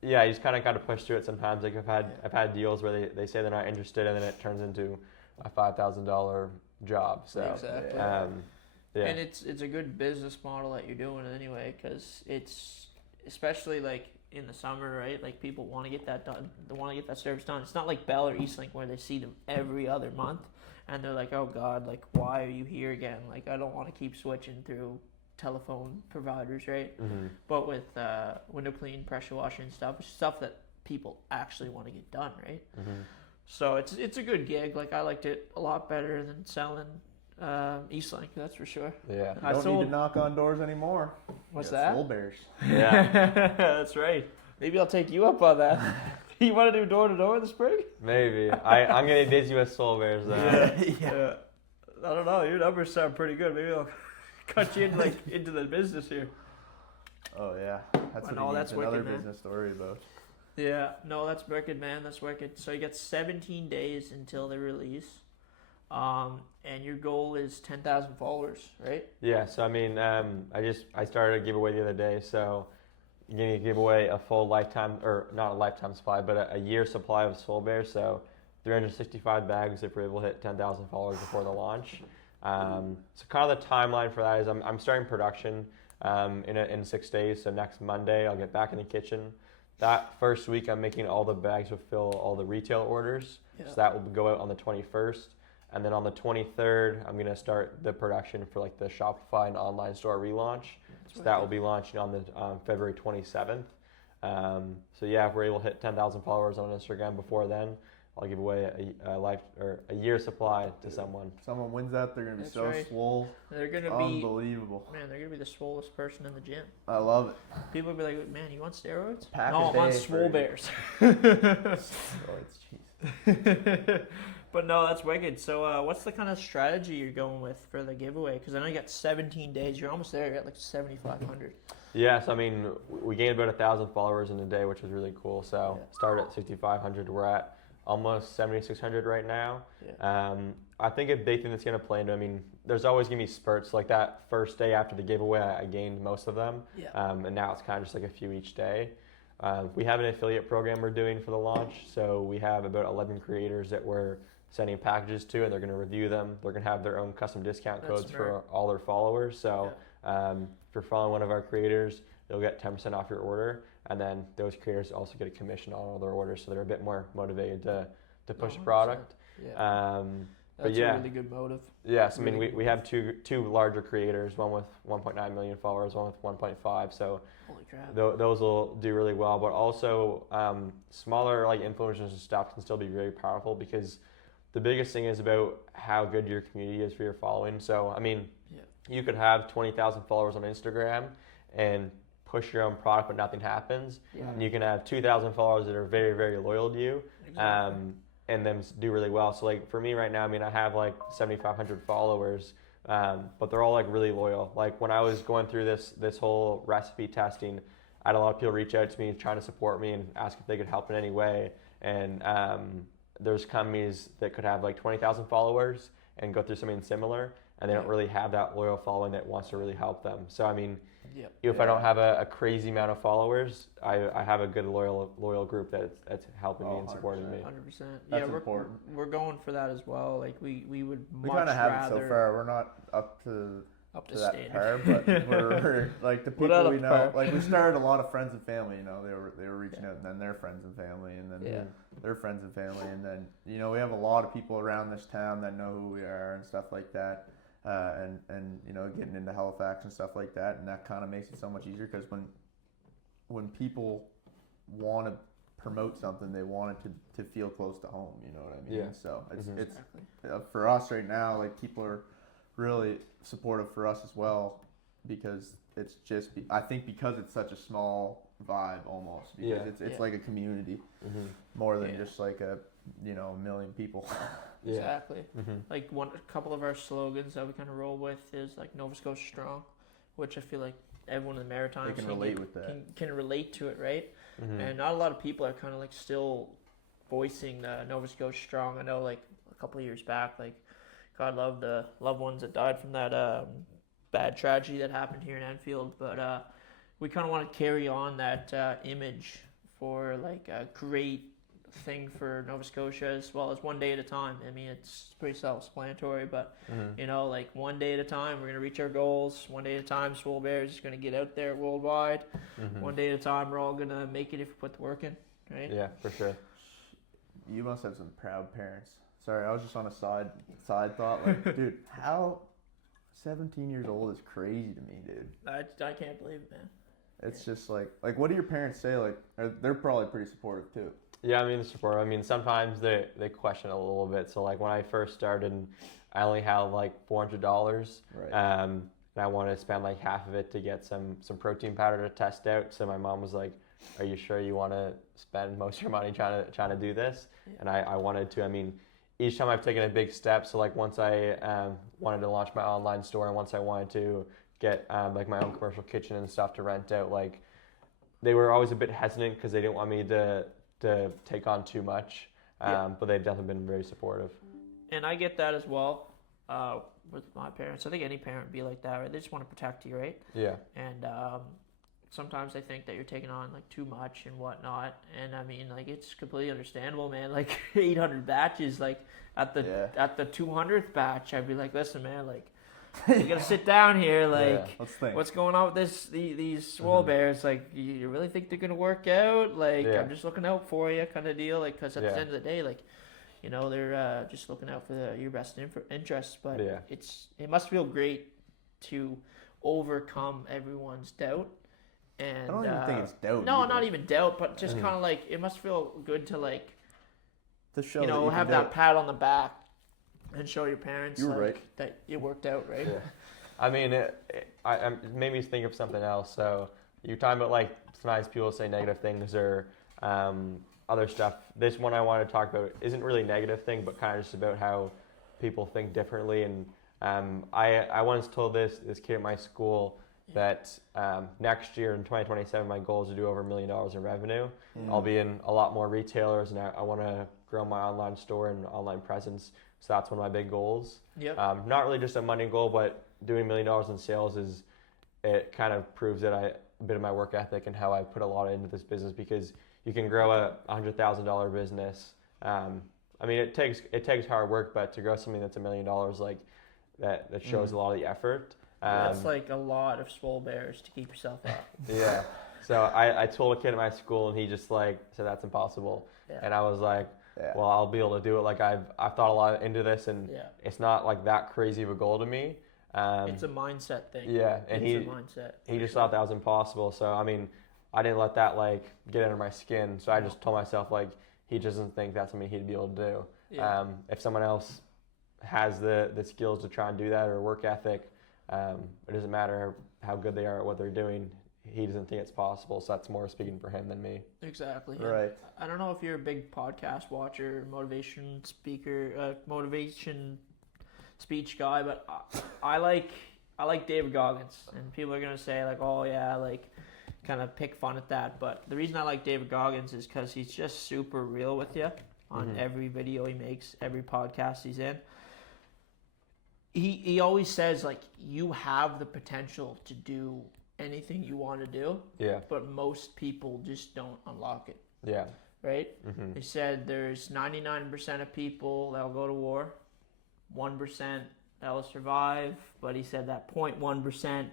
yeah, you just kind of got to push through it sometimes. Like I've had deals where they say they're not interested, and then it turns into a $5,000 job. So Exactly. yeah. And it's a good business model that you're doing anyway, because it's especially like in the summer, right? Like people want to get that done. They want to get that service done. It's not like Bell or Eastlink where they see them every other month, and they're like, oh God, like why are you here again? Like I don't want to keep switching through telephone providers, right? But with window clean, pressure washing stuff, it's stuff that people actually want to get done, right? So it's a good gig. Like I liked it a lot better than selling Eastlink, that's for sure. Yeah. You don't need to knock on doors anymore. What's You got that? Swole Bears. Yeah. That's right. Maybe I'll take you up on that. You want to do door to door this spring? Maybe. I'm gonna busy with Swole Bears though. Yeah. I don't know. Your numbers sound pretty good. Maybe I'll cut you into the business here. Oh yeah, that's I know, what that's he needs another wicked, man. business story about. Yeah. No, that's wicked, man. That's wicked. So you got 17 days until the release, and your goal is 10,000 followers, right? Yeah. So I mean, I started a giveaway the other day. So you're gonna give away a full lifetime, or not a lifetime supply, but a year supply of Swole Bears. So 365 bags if we're able to hit 10,000 followers before the launch. So kind of the timeline for that is I'm starting production in 6 days. So next Monday I'll get back in the kitchen. That first week I'm making all the bags to fill all the retail orders. Yeah. So that will go out on the 21st. And then on the 23rd, I'm going to start the production for like the Shopify and online store relaunch. So that will be launching on the February 27th. So yeah, if we're able to hit 10,000 followers on Instagram before then, I'll give away a year supply to someone. If someone wins that, they're gonna be That's so right. swole. They're gonna be Unbelievable. Man, they're gonna be the swollest person in the gym. I love it. People will be like, man, you want steroids? Pack No, a I'm on day Swole for- Bears. Oh, it's cheese. But no, that's wicked. So what's the kind of strategy you're going with for the giveaway? Because I know you got 17 days. You're almost there. You're at like 7,500. Yeah, so I mean, we gained about 1,000 followers in a day, which was really cool. So started at 6,500. We're at almost 7,600 right now. Yeah. I think a big thing that's going to play into, I mean, there's always going to be spurts. Like that first day after the giveaway, I gained most of them. Yeah. And now it's kind of just like a few each day. We have an affiliate program we're doing for the launch. So we have about 11 creators that we're sending packages to, and they're going to review them. They're going to have their own custom discount That's codes smart. for all their followers. So if you're following one of our creators, you'll get 10% off your order. And then those creators also get a commission on all their orders. So they're a bit more motivated to push the 100%. product. Yeah. But That's yeah. a really good motive. Yes, I mean, Really we have two larger creators, one with 1.9 million followers, one with 1.5. So Holy crap. those will do really well. But also smaller like influencers and stuff can still be very powerful, because the biggest thing is about how good your community is for your following. So I mean, you could have 20,000 followers on Instagram and push your own product, but nothing happens. Yeah. And you can have 2,000 followers that are very, very loyal to you. Exactly. And them do really well. So like for me right now, I mean, I have like 7,500 followers, but they're all like really loyal. Like when I was going through this whole recipe testing, I had a lot of people reach out to me trying to support me and ask if they could help in any way. And there's companies that could have like 20,000 followers and go through something similar, and they don't really have that loyal following that wants to really help them. So I mean, if I don't have a crazy amount of followers, I have a good loyal group that's helping me and supporting me. 100%. That's Yeah, important. we're going for that as well. Like we would We much kind of have it rather so far. We're not up to up to that par, standard. but we're like the We're not people up we to know. par. Like we started a lot of friends and family. You know, they were reaching out, and then their friends and family, and then their friends and family, and then we have a lot of people around this town that know who we are and stuff like that. And getting into Halifax and stuff like that, and that kind of makes it so much easier, because when people want to promote something, they want it to feel close to home. You know what I mean? Yeah. So it's Exactly. for us right now. Like people are really supportive for us as well, because it's just I think because it's such a small vibe almost, because it's like a community more than just like a million people. Exactly. Like a couple of our slogans that we kind of roll with is like Nova Scotia Strong, which I feel like everyone in the Maritimes can relate with that. Can relate to it, right? And not a lot of people are kind of like still voicing the Nova Scotia Strong. I know like a couple of years back, like God love the loved ones that died from that bad tragedy that happened here in Enfield, but we kind of want to carry on that image for like a great thing for Nova Scotia, as well as one day at a time. I mean, it's pretty self-explanatory, but like one day at a time, we're gonna reach our goals. One day at a time, Swole Bears is gonna get out there worldwide. One day at a time, we're all gonna make it if we put the work in, right? Yeah, for sure. You must have some proud parents. Sorry, I was just on a side thought. Like, dude, how 17 years old is crazy to me, dude. I can't believe it, man. It's just like what do your parents say? Like, they're probably pretty supportive too. Yeah, I mean, the support. I mean, sometimes they question a little bit. So like when I first started, I only had like $400. Right. And I wanted to spend like half of it to get some protein powder to test out. So my mom was like, "Are you sure you want to spend most of your money trying to do this?" Yeah. And I wanted to. I mean, each time I've taken a big step. So like once I wanted to launch my online store, and once I wanted to get like my own commercial kitchen and stuff to rent out, like they were always a bit hesitant because they didn't want me to take on too much, but they've definitely been very supportive. And I get that as well with my parents. I think any parent would be like that, right? They just want to protect you, right? Yeah. And sometimes they think that you're taking on like too much and whatnot. And I mean, like it's completely understandable, man. Like 800 batches, like at the 200th batch, I'd be like, listen, man, like you gotta sit down here, like what's going on with these Swole Bears? Like, you really think they're gonna work out? Like, I'm just looking out for you, kind of deal. Like, because at the end of the day, like, they're just looking out for your best interests. But it must feel great to overcome everyone's doubt. And I don't even think it's doubt. No, not even doubt, but just kind of like it must feel good to like, to show have that pat on the back. And show your parents that it worked out, right? Yeah. I mean, it made me think of something else. So you're talking about like sometimes people say negative things or other stuff. This one I want to talk about isn't really a negative thing, but kind of just about how people think differently. And I once told this kid at my school that next year in 2027, my goal is to do over $1 million in revenue. I'll be in a lot more retailers, and I want to grow my online store and online presence. So that's one of my big goals. Yep. Not really just a money goal, but doing $1 million in sales it kind of proves that a bit of my work ethic and how I put a lot into this business, because you can grow a $100,000 business. I mean, it takes hard work, but to grow something that's $1 million, like that shows a lot of the effort. That's like a lot of Swole Bears to keep yourself up. Yeah. So I told a kid at my school, and he just like said that's impossible. Yeah. And I was like, well, I'll be able to do it. Like I've thought a lot into this, and it's not like that crazy of a goal to me. It's a mindset thing. Yeah, and it's a mindset. He just thought that was impossible. So I mean, I didn't let that like get under my skin. So I just told myself like he doesn't think that's something he'd be able to do. Yeah. If someone else has the skills to try and do that or work ethic, it doesn't matter how good they are at what they're doing. He doesn't think it's possible, so that's more speaking for him than me. Exactly. Right. I don't know if you're a big podcast watcher, motivation speaker, motivation speech guy, but I like David Goggins, and people are gonna say like, oh yeah, like kind of pick fun at that. But the reason I like David Goggins is because he's just super real with you on every video he makes, every podcast he's in. He always says like you have the potential to do anything you want to do, but most people just don't unlock it. Yeah. Right? He said there's 99% of people that'll go to war, 1% that'll survive, but he said that 0.1%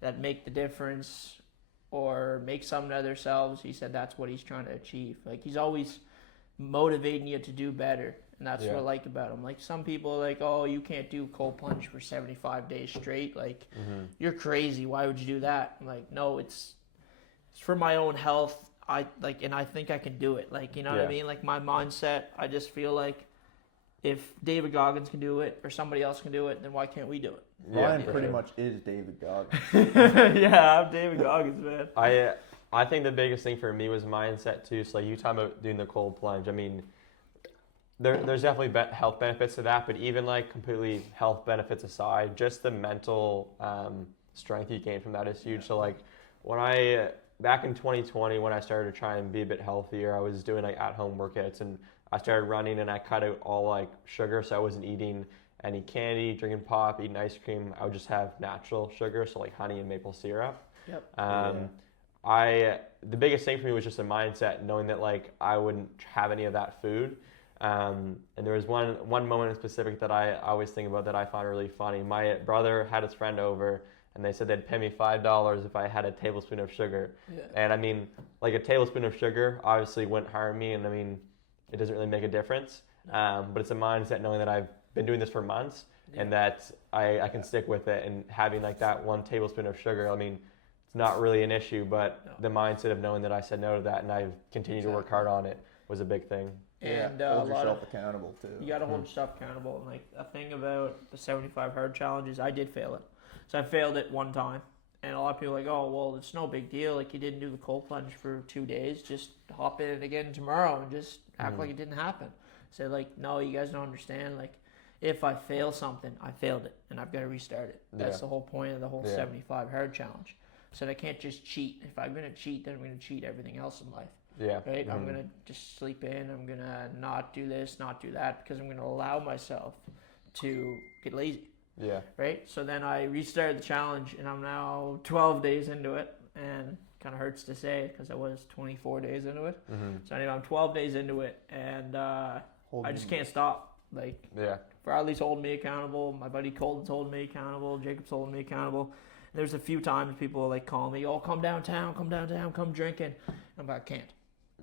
that make the difference or make something of themselves, he said that's what he's trying to achieve. Like he's always motivating you to do better. And that's what I like about him. Like some people are like, oh, you can't do cold plunge for 75 days straight. Like you're crazy. Why would you do that? I'm like, no, it's for my own health. And I think I can do it. Like, you know what I mean? Like my mindset, I just feel like if David Goggins can do it or somebody else can do it, then why can't we do it? Ryan for pretty sure. much is David Goggins. Yeah, I'm David Goggins, man. I think the biggest thing for me was mindset too. So like you talk about doing the cold plunge. I mean, there's definitely health benefits to that, but even like completely health benefits aside, just the mental strength you gain from that is huge. So like when back in 2020 when I started to try and be a bit healthier, I was doing like at-home workouts and I started running and I cut out all like sugar, so I wasn't eating any candy, drinking pop, eating ice cream. I would just have natural sugar, so like honey and maple syrup. Yep. The biggest thing for me was just a mindset, knowing that like I wouldn't have any of that food. And there was one moment in specific that I always think about that I found really funny. My brother had his friend over, and they said they'd pay me $5 if I had a tablespoon of sugar. Yeah. And I mean, like a tablespoon of sugar obviously wouldn't harm me, and I mean, it doesn't really make a difference. But it's a mindset knowing that I've been doing this for months and that I can stick with it, and having like that 1 tablespoon of sugar, I mean, it's not really an issue, but the mindset of knowing that I said no to that and I've continued to work hard on it was a big thing. And hold yourself accountable too. You got to hold yourself accountable. And like a thing about the 75 hard challenge is I did fail it. So I failed it one time. And a lot of people are like, oh, well, it's no big deal. Like you didn't do the cold plunge for 2 days. Just hop in it again tomorrow and just act like it didn't happen. So like, no, you guys don't understand. Like if I fail something, I failed it and I've got to restart it. That's the whole point of the whole 75 hard challenge. So I can't just cheat. If I'm going to cheat, then I'm going to cheat everything else in life. Yeah. Right? I'm going to just sleep in. I'm going to not do this, not do that, because I'm going to allow myself to get lazy. Yeah. Right? So then I restarted the challenge, and I'm now 12 days into it, and kind of hurts to say because I was 24 days into it. So anyway, I'm 12 days into it, and I just can't stop. Like, Riley's holding me accountable. My buddy Colton's holding me accountable. Jacob's holding me accountable. There's a few times people like call me, oh, come downtown, come drinking. I'm like, I can't.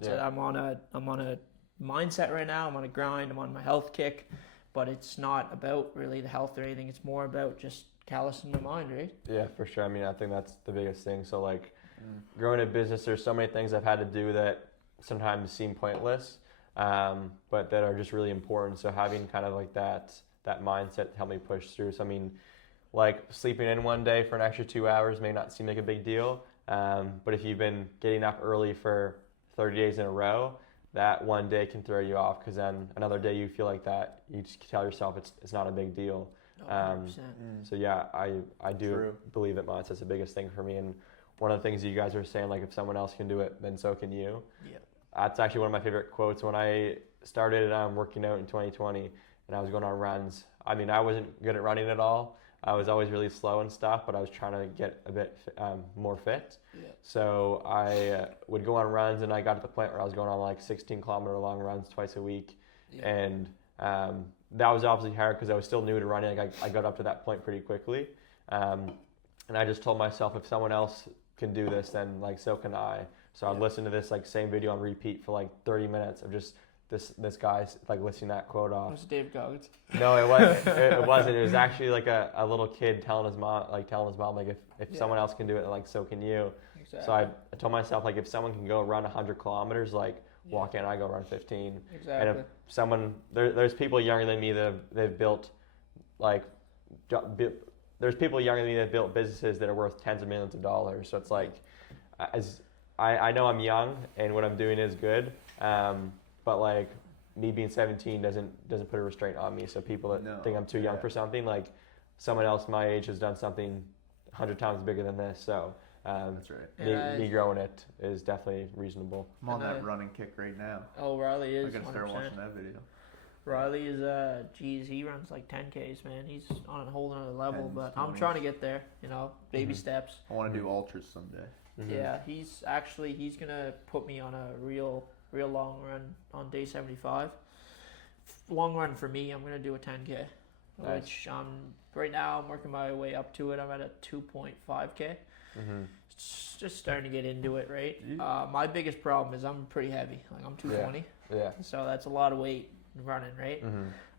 So I'm on a mindset right now. I'm on a grind. I'm on my health kick, but it's not about really the health or anything. It's more about just callousing my mind, right? Yeah, for sure. I mean, I think that's the biggest thing. So like growing a business, there's so many things I've had to do that sometimes seem pointless, but that are just really important. So having kind of like that mindset helped me push through. So I mean, like sleeping in one day for an extra 2 hours may not seem like a big deal, but if you've been getting up early for 30 days in a row, that one day can throw you off, because then another day you feel like that, you just tell yourself it's not a big deal. So yeah, I do believe that mindset's the biggest thing for me. And one of the things you guys are saying, like if someone else can do it, then so can you. Yeah. That's actually one of my favorite quotes. When I started working out in 2020 and I was going on runs, I mean, I wasn't good at running at all. I was always really slow and stuff, but I was trying to get a bit more fit. Yeah. So I would go on runs, and I got to the point where I was going on like 16-kilometer long runs twice a week. Yeah. And that was obviously hard because I was still new to running. Like I got up to that point pretty quickly. And I just told myself, if someone else can do this, then like so can I. So I'd listen to this like same video on repeat for like 30 minutes of just this guy's like listing that quote off. It was David Goggins. No, it wasn't. It wasn't. It was actually like a little kid telling his mom like if someone else can do it, like so can you. Exactly. So I told myself, like if someone can go run 100 kilometers, like walk in, I go run 15. Exactly. And if someone there's people younger than me that they've built like there's people younger than me that have built businesses that are worth tens of millions of dollars. So it's like as I know I'm young and what I'm doing is good. But like me being 17 doesn't put a restraint on me. So people that think I'm too young for something, like someone else my age has done something 100 times bigger than this. So that's right. Me growing it is definitely reasonable. I'm on that running kick right now. Oh, Riley is. I gotta start 100%. watching that video. Riley is he runs like 10Ks, man. He's on a whole other level, 10s, but 20s. I'm trying to get there. You know, baby steps. I want to do ultras someday. Yeah, he's gonna put me on a real long run on day 75. Long run for me, I'm gonna do a 10K, which right now I'm working my way up to it. I'm at a 2.5K. It's just starting to get into it, right? My biggest problem is I'm pretty heavy. Like I'm 220. Yeah. So that's a lot of weight running, right?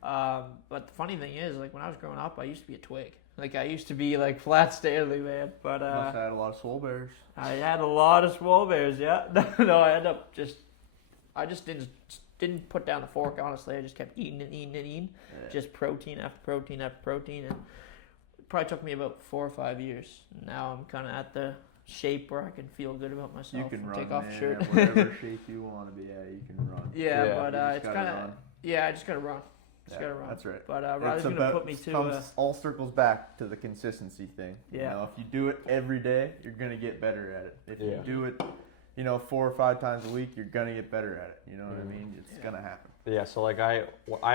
But the funny thing is, like when I was growing up, I used to be a twig. Like I used to be like flat Stanley, man. But must have had a lot of Swole Bears. I had a lot of Swole Bears, yeah. No, I just didn't didn't put down the fork, honestly. I just kept eating and eating and eating. Yeah. Just protein after protein after protein. And it probably took me about 4 or 5 years. Now I'm kind of at the shape where I can feel good about myself. You can and run, take off the man. shirt. Whatever shape you want to be at, you can run. Yeah, Yeah. but You just it's gotta kind of, run. yeah, I just got to run. Just Yeah, got to run. That's right. But Riley's going to put me to... all circles back to the consistency thing. Yeah. You know, if you do it every day, you're gonna get better at it. If you Yeah. do it, 4 or 5 times a week, you're gonna get better at it. You know what I mean? It's Yeah. gonna happen. Yeah, so like I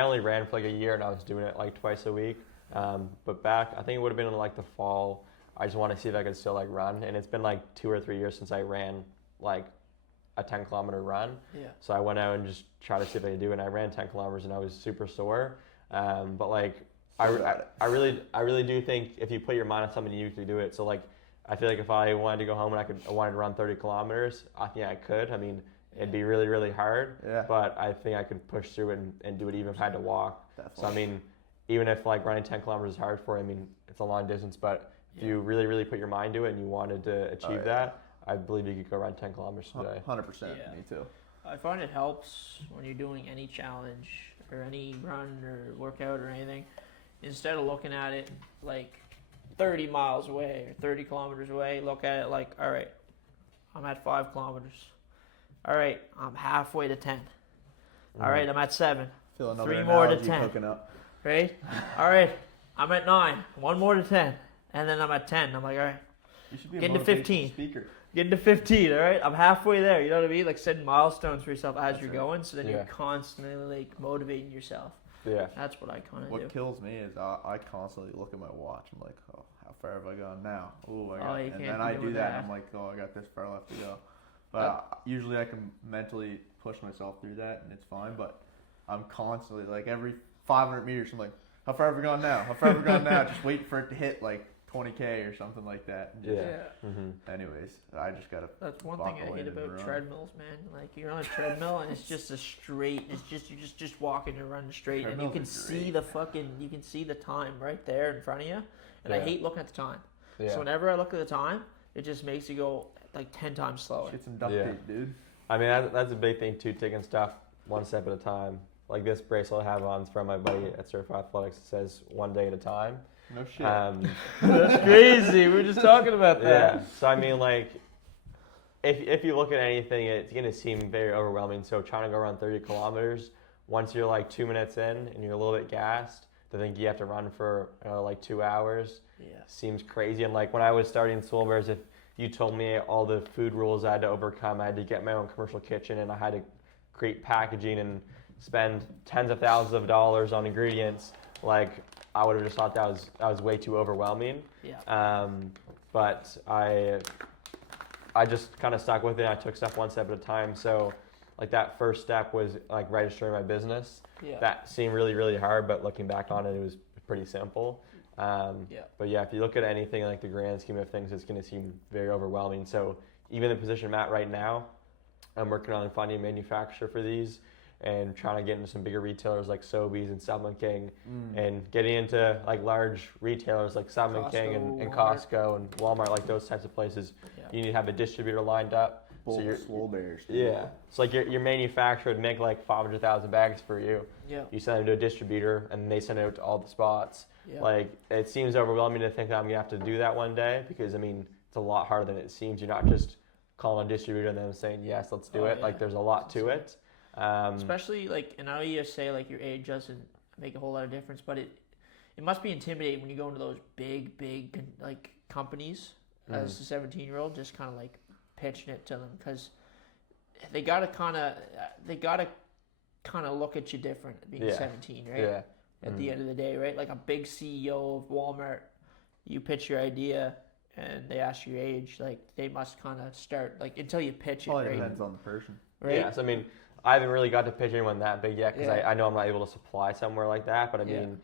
only ran for like a year and I was doing it like twice a week. But back, I think it would have been in like the fall. I just want to see if I could still like run, and it's been like 2 or 3 years since I ran like a 10-kilometer run. Yeah. So I went out and just tried to see if I could do it. And I ran 10 kilometers and I was super sore. But like I really do think if you put your mind on something, you can do it. So like I feel like if I wanted to go home and I wanted to run 30 kilometers, I think I could. I mean, it'd be really, really hard, Yeah. but I think I could push through it and do it even if I had to walk. Definitely. So I mean, even if like running 10 kilometers is hard for you, I mean, it's a long distance, but if you really, really put your mind to it and you wanted to achieve that, I believe you could go run 10 kilometers today. 100%. Yeah. Me too. I find it helps when you're doing any challenge or any run or workout or anything. Instead of looking at it like 30 miles away or 30 kilometers away, look at it like, all right, I'm at 5 kilometers. All right, I'm halfway to 10. All right, I'm at 7. Feel another 3 more to analogy 10. cooking up. Right? All right, I'm at 9. 1 more to 10. And then I'm at 10. I'm like, all right, You should be a Getting to motivational 15. speaker. getting to 15, all right? I'm halfway there, you know what I mean? Like setting milestones for yourself as That's you're right. going, so then Yeah. you're constantly like motivating yourself. Yeah. That's what I kind of What do. kills me is I constantly look at my watch. I'm like, oh, how far have I gone now? Ooh, I Oh, got, you and can't then be I do doing that. that. And I'm like, oh, I got this far left to go. But usually I can mentally push myself through that, and it's fine. But I'm constantly like every 500 meters, I'm like, how far have we gone now? How far have we gone now? Just waiting for it to hit like 20K or something like that. And just- Yeah. Mm-hmm. Anyways, I just gotta. That's one Walk thing I away hate and about run. treadmills, man. Like you're on a treadmill and it's just a straight. It's just you're just walking and running straight, and you Treadmills can are see great, the fucking. You can see the time right there in front of you, and I Yeah. hate looking at the time. Yeah. So whenever I look at the time, it just makes you go like 10 times slower. Get some duct Yeah. tape, dude. I mean, that's a big thing too, taking stuff one step at a time. Like this bracelet I have on is from my buddy at Surf Athletics. It says 1 day at a time. No shit. That's crazy. We were just talking about that. Yeah. So I mean, like, if you look at anything, it's gonna seem very overwhelming. So trying to go run 30 kilometers, once you're like 2 minutes in and you're a little bit gassed, to think you have to run for like 2 hours Yeah. seems crazy. And like when I was starting Swole Bears, if you told me all the food rules I had to overcome, I had to get my own commercial kitchen and I had to create packaging and spend tens of thousands of dollars on ingredients, like I would have just thought that was way too overwhelming. Yeah. But I just kind of stuck with it. I took stuff one step at a time. So like that first step was like registering my business. Yeah. That seemed really, really hard, but looking back on it, it was pretty simple. Yeah. But yeah, if you look at anything like the grand scheme of things, it's going to seem very overwhelming. So even the position I'm at right now, I'm working on finding a manufacturer for these and trying to get into some bigger retailers like Sobeys and Salmon King and getting into like large retailers like Salmon King and Walmart. Costco and Walmart, like those types of places. Yeah. You need to have a distributor lined up. Both So you're, Swole Bears. dude. yeah. So like your manufacturer would make like 500,000 bags for you. Yeah. You send them to a distributor and they send it out to all the spots. Yeah. Like it seems overwhelming to think that I'm gonna have to do that one day because I mean it's a lot harder than it seems. You're not just calling a distributor and them saying yes, let's do Oh, it. yeah. Like there's a lot to it. Especially like, and I know you say like your age doesn't make a whole lot of difference, but it must be intimidating when you go into those big like companies as a 17-year-old, just kind of like pitching it to them because they gotta kind of look at you different being Yeah. 17, right? Yeah. At the end of the day, right? Like a big CEO of Walmart, you pitch your idea and they ask your age, like they must kind of start like until you pitch it, Probably right? depends on the person. Right? Yeah. So I mean, I haven't really got to pitch anyone that big yet because Yeah. I know I'm not able to supply somewhere like that. But I Yeah. mean,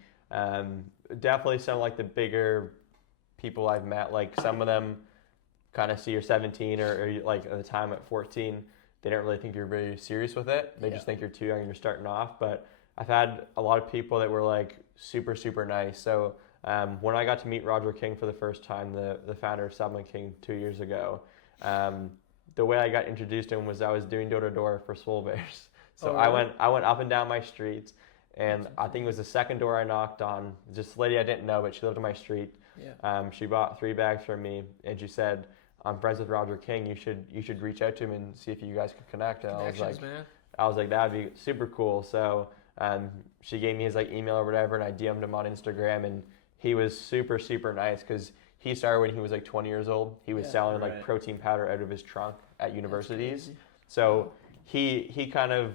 definitely some like the bigger people I've met, like some of them kind of see you're 17 or like at the time at 14, they don't really think you're very serious with it. They just think you're too young and you're starting off. But I've had a lot of people that were like super, super nice. So when I got to meet Roger King for the first time, the founder of Salmon King 2 years ago, the way I got introduced to him was I was doing door-to-door for Swole Bears. So Oh, I really? went up and down my street, and That's I think it was the second door I knocked on. Just a lady I didn't know, but she lived on my street. Yeah. She bought 3 bags from me, and she said, "I'm friends with Roger King. You should reach out to him and see if you guys could connect." And Connections, man. I was like, that'd be super cool. So she gave me his like email or whatever, and I DM'd him on Instagram, and he was super super nice because he started when he was like 20 years old. He was Yeah. selling like Right. protein powder out of his trunk at That's universities. crazy. So he kind of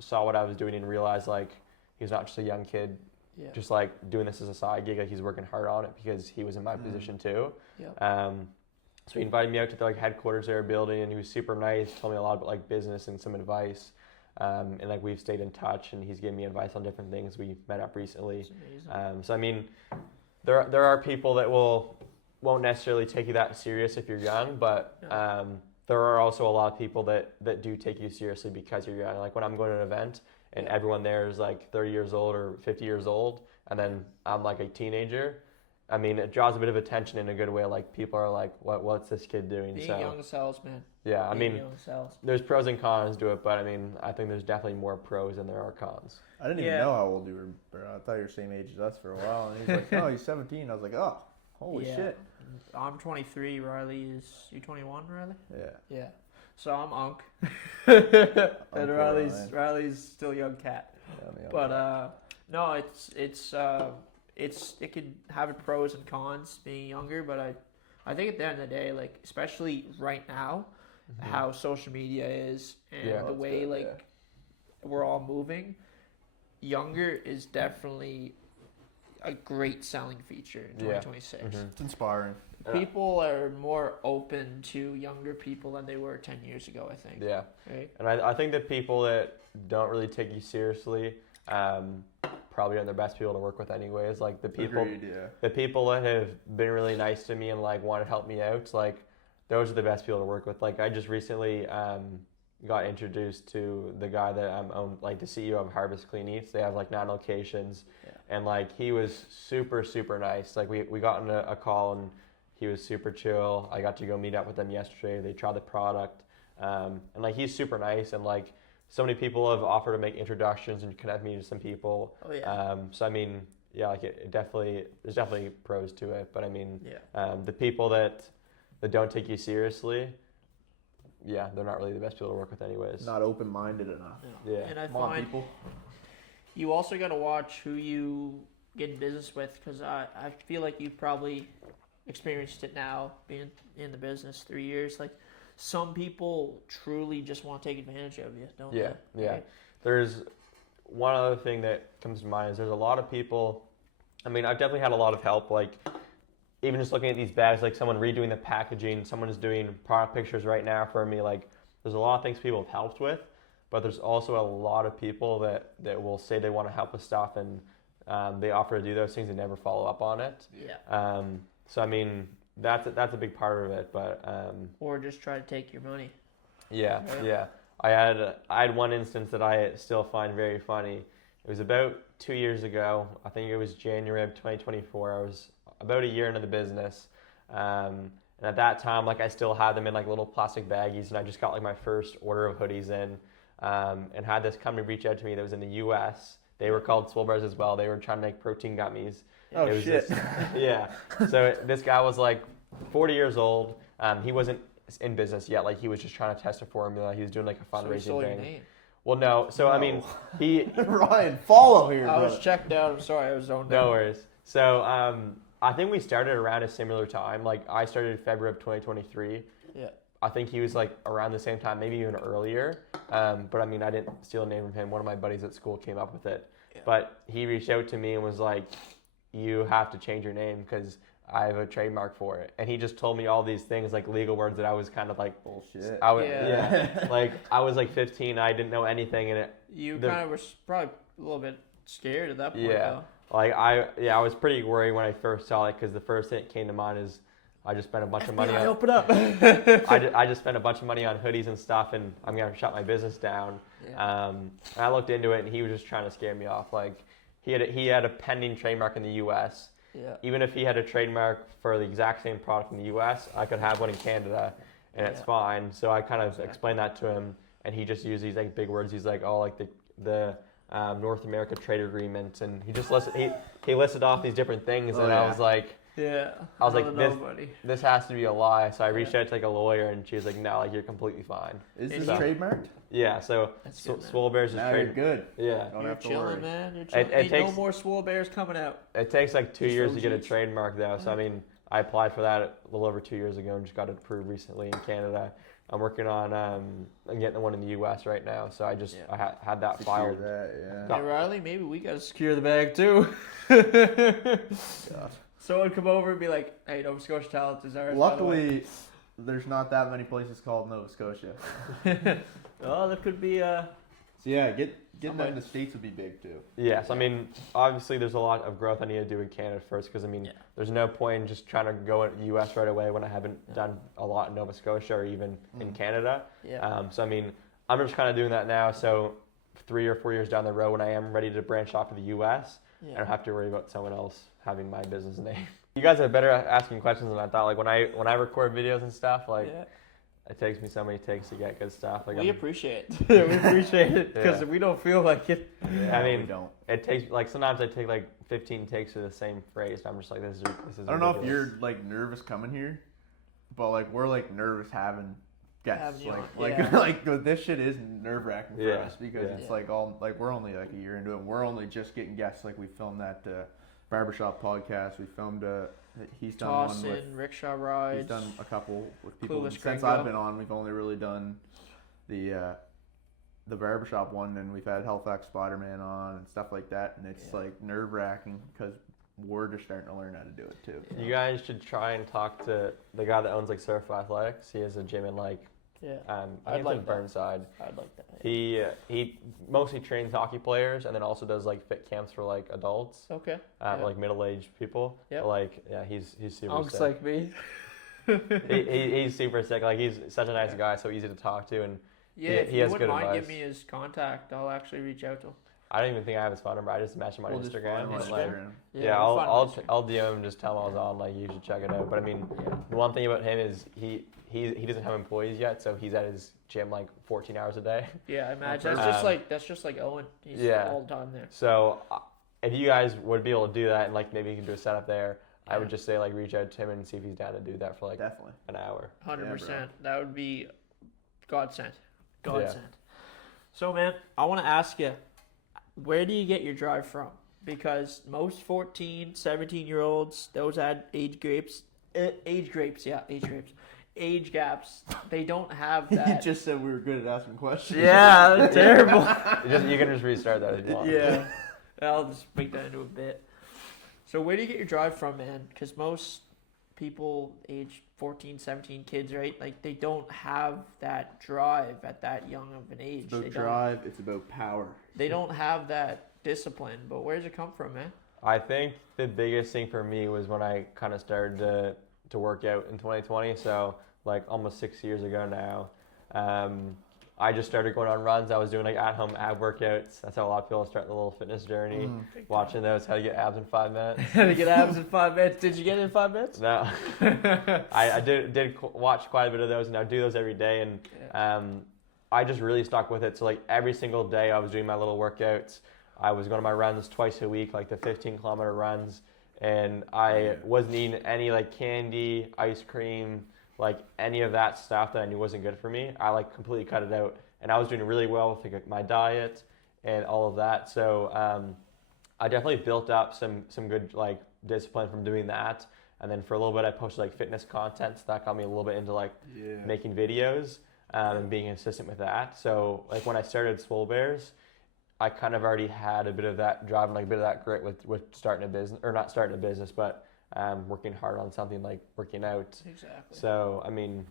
saw what I was doing and realized like he's not just a young kid, Yeah. just like doing this as a side gig. Like he's working hard on it because he was in my position too. Yeah. So he invited me out to the like headquarters they were building, and he was super nice. Told me a lot about like business and some advice. And like we've stayed in touch, and he's given me advice on different things. We met up recently. It's amazing. So I mean, there are people that won't necessarily take you that serious if you're young, but there are also a lot of people that do take you seriously because you're young. Like when I'm going to an event and Yeah. everyone there is like 30 years old or 50 years old, and then I'm like a teenager. I mean, it draws a bit of attention in a good way. Like people are like, what's this kid doing? Being So young sells, man. yeah, I Being mean, young sells. there's pros and cons to it, but I mean, I think there's definitely more pros than there are cons. I didn't even Yeah. know how old you were, bro. I thought you were the same age as us for a while. And he's like, no, he's 17. I was like, oh, holy Yeah. shit. I'm 23. Riley is you 21, Riley? Yeah. Yeah. So I'm Unk. Uncle And Riley's still a young cat. But no, it could have its pros and cons being younger, but I think at the end of the day, like especially right now, how social media is and Yeah. the That's way good, like yeah. we're all moving, younger is definitely a great selling feature in Yeah. 2026. It's inspiring. People are more open to younger people than they were 10 years ago, I think. Yeah. Right? And I think that people that don't really take you seriously probably aren't the best people to work with anyways. Like the people Agreed, yeah. the people that have been really nice to me and like want to help me out, like those are the best people to work with. Like I just recently got introduced to the guy that owned, like the CEO of Harvest Clean Eats. They have like 9 locations, and like he was super super nice. Like we got on a call and he was super chill. I got to go meet up with them yesterday. They tried the product, and like he's super nice, and like so many people have offered to make introductions and connect me to some people. Oh yeah. So I mean, yeah, like it definitely, there's definitely pros to it, but I mean, Yeah. the people that don't take you seriously, yeah, they're not really the best people to work with anyways. Not open-minded enough. Yeah. And I Come on, find people. you also got to watch who you get in business with, because I feel like you've probably experienced it now, being in the business 3 years. Like some people truly just want to take advantage of you, don't Yeah, they? yeah. Right? There's one other thing that comes to mind is there's a lot of people. I mean, I've definitely had a lot of help. Like even just looking at these bags, like someone redoing the packaging, someone is doing product pictures right now for me. Like there's a lot of things people have helped with, but there's also a lot of people that will say they want to help with stuff and they offer to do those things and never follow up on it. Yeah. So I mean, that's a big part of it, but Or just try to take your money. yeah, Right. yeah. I had one instance that I still find very funny. It was about 2 years ago. I think it was January of 2024. I was about a year into the business, and at that time, like I still had them in like little plastic baggies, and I just got like my first order of hoodies in, and had this company reach out to me that was in the U.S. They were called Swole Bears as well. They were trying to make protein gummies. Oh, It was shit. yeah. So this guy was like 40 years old. He wasn't in business yet. Like he was just trying to test a formula. He was doing like a So he fundraising stole your thing. name. Well, no. So I mean, he Ryan, follow here, I brother. was checked out. I'm sorry, I was zoned no out. worries. So I think we started around a similar time. Like I started in February of 2023. Yeah. I think he was like around the same time, maybe even earlier. But I mean, I didn't steal a name from him. One of my buddies at school came up with it. Yeah. But he reached out to me and was like, "You have to change your name because I have a trademark for it." And he just told me all these things, like legal words that I was kind of like, Bullshit. yeah. Like I was like 15, I didn't know anything, and You The- kind of were probably a little bit scared at that point, Yeah. though. like I was pretty worried when I first saw it because the first thing that came to mind is I just spent a bunch of money on. Open up. I just spent a bunch of money on hoodies and stuff, and I'm gonna shut my business down. Yeah. And I looked into it, and he was just trying to scare me off. Like he had a pending trademark in the U.S. Yeah. Even if he had a trademark for the exact same product in the U.S., I could have one in Canada, and it's Yeah. fine. So I kind of Exactly. explained that to him, and he just used these like big words. He's like, oh, like the North America trade agreement, and he just he listed off these different things, and I was like, this has to be a lie. So I reached out to like a lawyer, and she was like, no, like you're completely fine. Is this trademarked? Yeah, so Swole Bears is now you're good. Yeah. You're chilling, man. You're chilling. Ain't no more Swole Bears coming out. It takes like 2 years to get a trademark though. So I mean, I applied for that a little over 2 years ago and just got it approved recently in Canada. I'm working on getting the one in the U.S. right now. So I just I had that filed. Hey Riley, maybe we gotta secure the bag too. Someone come over and be like, "Hey, Nova Scotia Talent is ours." Luckily, there's not that many places called Nova Scotia. Oh, that could be So yeah, getting that in the States would be big too. Yes, I mean, obviously there's a lot of growth I need to do in Canada first because, I mean, there's no point in just trying to go in the U.S. right away when I haven't done a lot in Nova Scotia or even in Canada. So, I mean, I'm just kind of doing that now. So 3 or 4 years down the road when I am ready to branch off to the U.S., I don't have to worry about someone else having my business name. You guys are better at asking questions than I thought. Like when I record videos and stuff, like... It takes me so many takes to get good stuff. Like we appreciate it. We appreciate it because we don't feel like it. I mean, we don't. It takes like sometimes I take like 15 takes for the same phrase. And I'm just like, this is. I don't know if you're like nervous coming here, but like we're like nervous having guests. Like this shit is nerve wracking for us because it's like we're only like a year into it. We're only just getting guests. Like we filmed that barbershop podcast. We filmed he's done Tossin, one with rickshaw rides. He's done a couple with people. Clueless Since I've been on, we've only really done the barbershop one, and we've had Halifax Spider-Man on and stuff like that. And it's like nerve wracking because we're just starting to learn how to do it too. You guys should try and talk to the guy that owns like Surf Athletics. He has a gym in like I think it's in Burnside. I'd like that. He mostly trains hockey players and then also does like fit camps for like adults. Okay. Like middle-aged people. Yep. Like he's super Unks sick. like me. He's super sick. Like he's such a nice guy, so easy to talk to, and he has good advice. If you wouldn't mind, give me his contact. I'll actually reach out to him. I don't even think I have his phone number. I just matched him on Instagram. I'll I'll DM him and just tell him I was on. Like you should check it out. But I mean, the one thing about him is he doesn't have employees yet, so he's at his gym like 14 hours a day. Yeah, I imagine that's just like Owen. He's all the time there. So if you guys would be able to do that and like maybe you can do a setup there, I would just say like reach out to him and see if he's down to do that for like an hour. 100%. That would be godsend. So man, I want to ask you, where do you get your drive from? Because most 14, 17-year-olds, those had age gaps, they don't have that. You just said we were good at asking questions. Yeah, terrible. You can just restart that if you want. Yeah, I'll just make that into a bit. So where do you get your drive from, man? Because most people age 14, 17 kids, right? Like they don't have that drive at that young of an age. It's about drive, it's about power. They don't have that discipline, but where does it come from, man? I think the biggest thing for me was when I kind of started to work out in 2020. So like almost 6 years ago now. I just started going on runs. I was doing like at-home ab workouts. That's how a lot of people start the little fitness journey. Watching those, how to get abs in 5 minutes. How to get abs in 5 minutes. Did you get it in 5 minutes? No. I did watch quite a bit of those, and I do those every day. And I just really stuck with it. So like every single day I was doing my little workouts. I was going to my runs twice a week, like the 15-kilometer runs. And I wasn't eating any like candy, ice cream, like any of that stuff that I knew wasn't good for me. I like completely cut it out, and I was doing really well with like, my diet and all of that. So I definitely built up some good like discipline from doing that. And then for a little bit I posted like fitness content, so that got me a little bit into like making videos and being consistent with that. So like when I started Swole Bears, I kind of already had a bit of that drive and like a bit of that grit with starting a business, or not starting a business, but working hard on something like working out. Exactly. So I mean,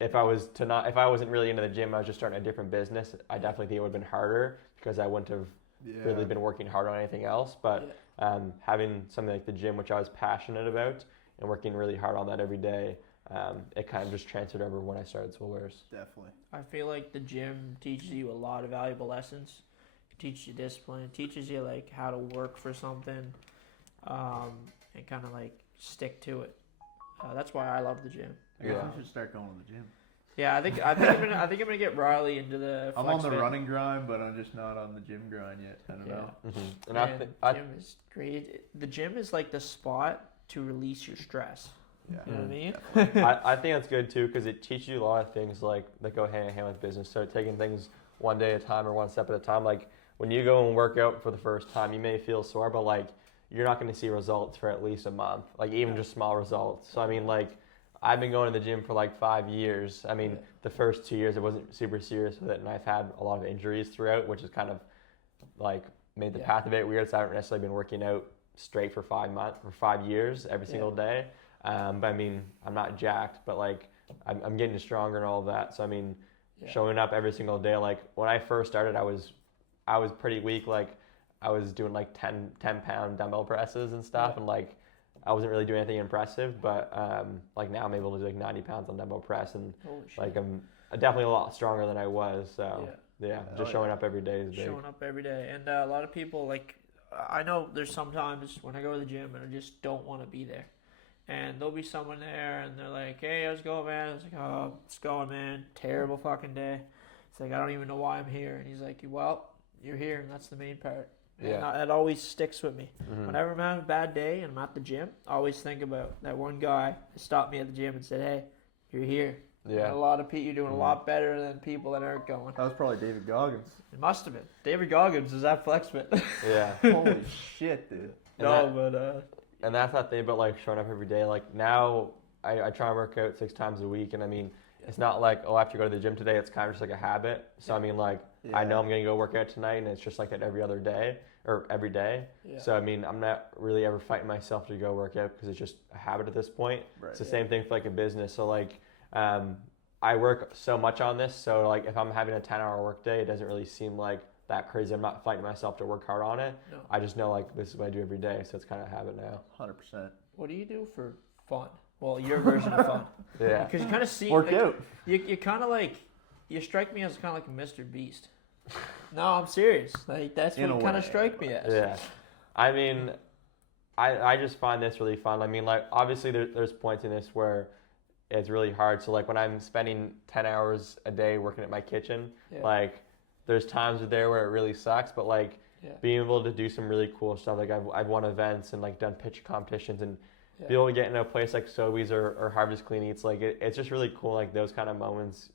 if I wasn't really into the gym, I was just starting a different business, I definitely think it would have been harder because I wouldn't have really been working hard on anything else. But having something like the gym, which I was passionate about, and working really hard on that every day, it kind of just transferred over when I started Swole Bears. Definitely. I feel like the gym teaches you a lot of valuable lessons. It teaches you discipline. It teaches you like how to work for something, and kind of like stick to it. That's why I love the gym. I guess we should start going to the gym. Yeah, I think I'm gonna get Riley into the. I'm flex on the fit. running grind, but I'm just not on the gym grind yet. I don't know. And Man, gym is great. The gym is like the spot to release your stress. Yeah. You know what I mean? I think that's good too because it teaches you a lot of things like that go hand in hand with business. So taking things one day at a time or one step at a time. Like when you go and work out for the first time, you may feel sore, but like you're not going to see results for at least a month. Like even just small results. So I mean, like I've been going to the gym for like 5 years. I mean, the first 2 years I wasn't super serious with it, and I've had a lot of injuries throughout, which has kind of like made the path a bit weird. So I haven't necessarily been working out straight for 5 years every single day. But I mean, I'm not jacked, but like I'm getting stronger and all of that. So I mean, showing up every single day. Like when I first started, I was pretty weak. Like I was doing like 10 pound dumbbell presses and stuff, and like I wasn't really doing anything impressive. But like now I'm able to do like 90 pounds on dumbbell press, and like I'm definitely a lot stronger than I was. So just showing up every day is big. Showing up every day, and a lot of people like I know there's sometimes when I go to the gym and I just don't want to be there. And there'll be someone there, and they're like, "Hey, how's it going, man?" I was like, "Oh, it's going, man. Terrible fucking day." It's like I don't even know why I'm here. And he's like, "Well, you're here, and that's the main part." And that always sticks with me. Whenever I'm having a bad day and I'm at the gym, I always think about that one guy who stopped me at the gym and said, "Hey, you're here." Yeah. And a lot of people, you're doing a lot better than people that aren't going. That was probably David Goggins. It must have been. David Goggins is at FlexFit. Yeah. Holy shit, dude. And that's that thing about like showing up every day. Like now I try and work out 6 times a week, and I mean it's not like I have to go to the gym today. It's kind of just like a habit. So I mean like I know I'm gonna go work out tonight, and it's just like that every other day or every day. So I mean I'm not really ever fighting myself to go work out because it's just a habit at this point. Right. It's the same thing for like a business. So like I work so much on this. So like if I'm having a 10-hour work day, it doesn't really seem like that crazy. I'm not fighting myself to work hard on it. No. I just know like this is what I do every day, so it's kind of a habit now. 100%. What do you do for fun? Well, your version of fun. Yeah. Because you kind of see work out. You kind of like you strike me as kind of like a Mr. Beast. No, I'm serious. Like that's what you kind of strike me as. Yeah. I mean, I just find this really fun. I mean, like obviously there's points in this where it's really hard. So like when I'm spending 10 hours a day working at my kitchen, like there's times there where it really sucks, but like being able to do some really cool stuff. Like I've won events and like done pitch competitions, and be able to get into a place like Sobeys or Harvest Clean Eats, like it's just really cool. Like those kind of moments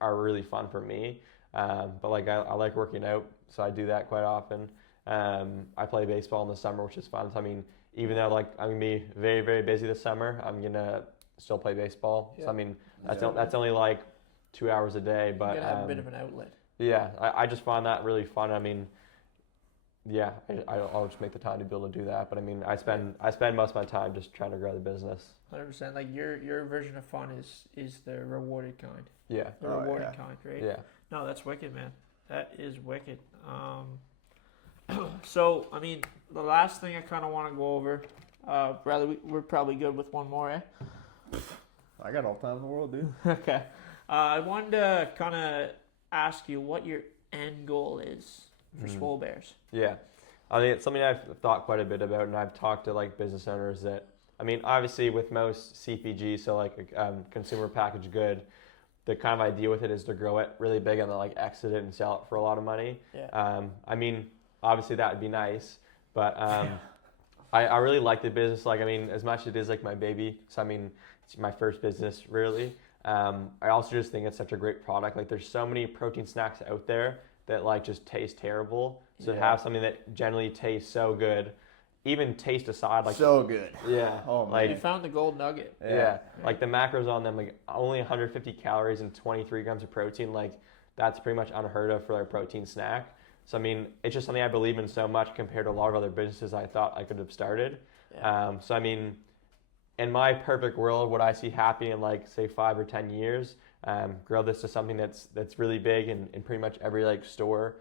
are really fun for me. But like I like working out, so I do that quite often. I play baseball in the summer, which is fun. So I mean, even though like I'm gonna be very, very busy this summer, I'm gonna still play baseball. So I mean, that's only like 2 hours a day, but you gotta have a bit of an outlet. Yeah, I just find that really fun. I mean, I'll just make the time to be able to do that. But I mean, I spend most of my time just trying to grow the business. 100%. Like your version of fun is the rewarded kind. Yeah. The rewarded kind, right? Yeah. No, that's wicked, man. That is wicked. So I mean, the last thing I kind of want to go over. We're probably good with one more, eh? I got all time in the world, dude. Okay. I wanted to kind of ask you what your end goal is for Swole Bears. Yeah. I mean, it's something I've thought quite a bit about, and I've talked to like business owners that, I mean, obviously with most CPG, so like consumer packaged good, the kind of idea with it is to grow it really big and then like exit it and sell it for a lot of money. Yeah. I mean, obviously that would be nice, but I really like the business. Like, I mean, as much as it is like my baby, so I mean, it's my first business really. I also just think it's such a great product. Like there's so many protein snacks out there that like just taste terrible. So to have something that generally tastes so good, even taste aside, like so good. Yeah. Oh, like you found the gold nugget. Yeah. Like the macros on them, like only 150 calories and 23 grams of protein. Like that's pretty much unheard of for a protein snack. So I mean, it's just something I believe in so much compared to a lot of other businesses I thought I could have started. Yeah. So I mean, in my perfect world, would I see happy in like say 5 or 10 years? Grow this to something that's really big in pretty much every like store.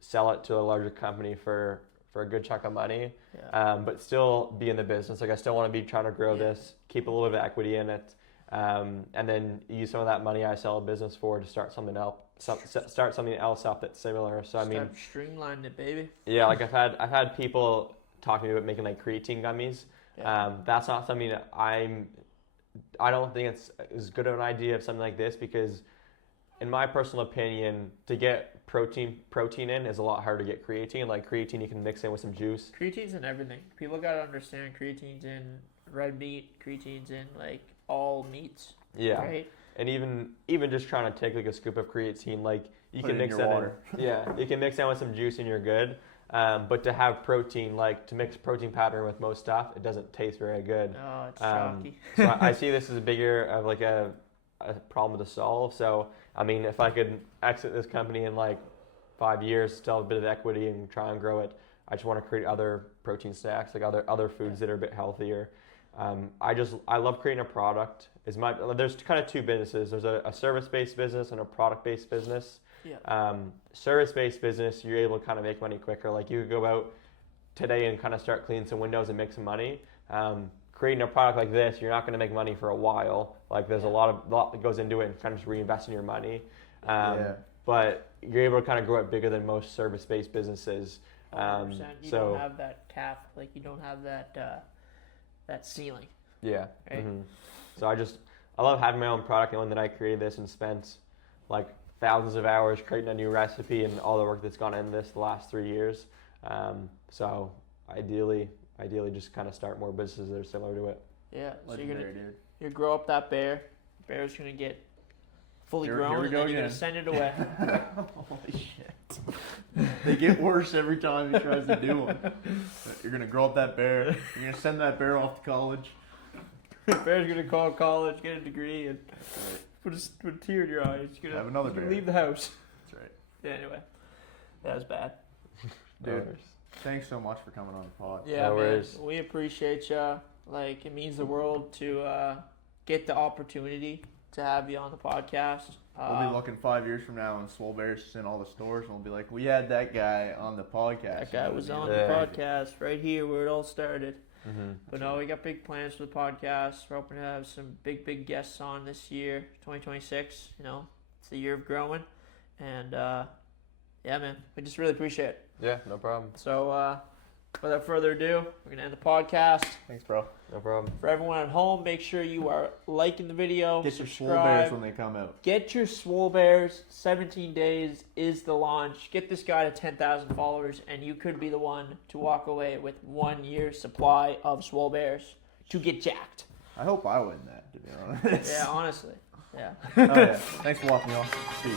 Sell it to a larger company for a good chunk of money, but still be in the business. Like I still want to be trying to grow this, keep a little bit of equity in it, and then use some of that money I sell a business for to start something else. Start something else up that's similar. So I mean, streamline it, baby. Yeah, like I've had people talk to me about making like creatine gummies. Yeah. That's not something that I'm I don't think it's as good of an idea of something like this because, in my personal opinion, to get protein in is a lot harder to get creatine. Like creatine, you can mix in with some juice. Creatine's in everything. People gotta understand creatine's in red meat. Creatine's in like all meats. Yeah. Right. And even just trying to take like a scoop of creatine, like you Put can it in mix your that water. in. Yeah, you can mix that with some juice and you're good. But to have protein, like to mix protein powder with most stuff, it doesn't taste very good. Oh, it's chalky. So I see this as a bigger of like a problem to solve. So I mean, if I could exit this company in like 5 years, still have a bit of equity and try and grow it, I just want to create other protein snacks, like other foods that are a bit healthier. I love creating a product. There's kind of two businesses. There's a service-based business and a product-based business. Yeah. Service-based business, you're able to kind of make money quicker. Like you could go out today and kind of start cleaning some windows and make some money. Creating a product like this, you're not going to make money for a while. Like there's a lot that goes into it and kind of just reinvesting your money. But you're able to kind of grow it bigger than most service-based businesses. 100%. You don't have that cap, like you don't have that ceiling. Yeah. Right? Mm-hmm. So I love having my own product, knowing that I created this and spent like thousands of hours creating a new recipe and all the work that's gone into this the last 3 years. So ideally just kind of start more businesses that are similar to it. Yeah. Legendary, So dude. you grow up that bear. Bear's gonna get fully Here grown, we and go then you're again. gonna send it away. Holy shit. They get worse every time he tries to do one. You're gonna grow up that bear. You're gonna send that bear off to college. Bear's gonna call college, get a degree, and put a tear in your eye. He's gonna Have another he's gonna bear. leave the house. That's right. Yeah. Anyway, that was bad. Dude, thanks so much for coming on the pod. Yeah, No man. worries. We appreciate you. Like, it means the world to get the opportunity to have you on the podcast. We'll be looking 5 years from now when Swole Bears is in all the stores and we'll be like, we had that guy on the podcast. That guy was on Yeah. the podcast right here where it all started. Mm-hmm. But no, we got big plans for the podcast. We're hoping to have some big guests on this year, 2026. You know, it's the year of growing. And yeah, man, we just really appreciate it. Yeah, no problem. So without further ado, we're going to end the podcast. Thanks, bro. No problem. For everyone at home, make sure you are liking the video. Get your Swole subscribe. Bears when they come out. Get your Swole Bears. 17 days is the launch. Get this guy to 10,000 followers, and you could be the one to walk away with 1 year's supply of Swole Bears to get jacked. I hope I win that, to be honest. Yeah, honestly. Yeah. Oh, yeah. Thanks for watching, y'all. See you.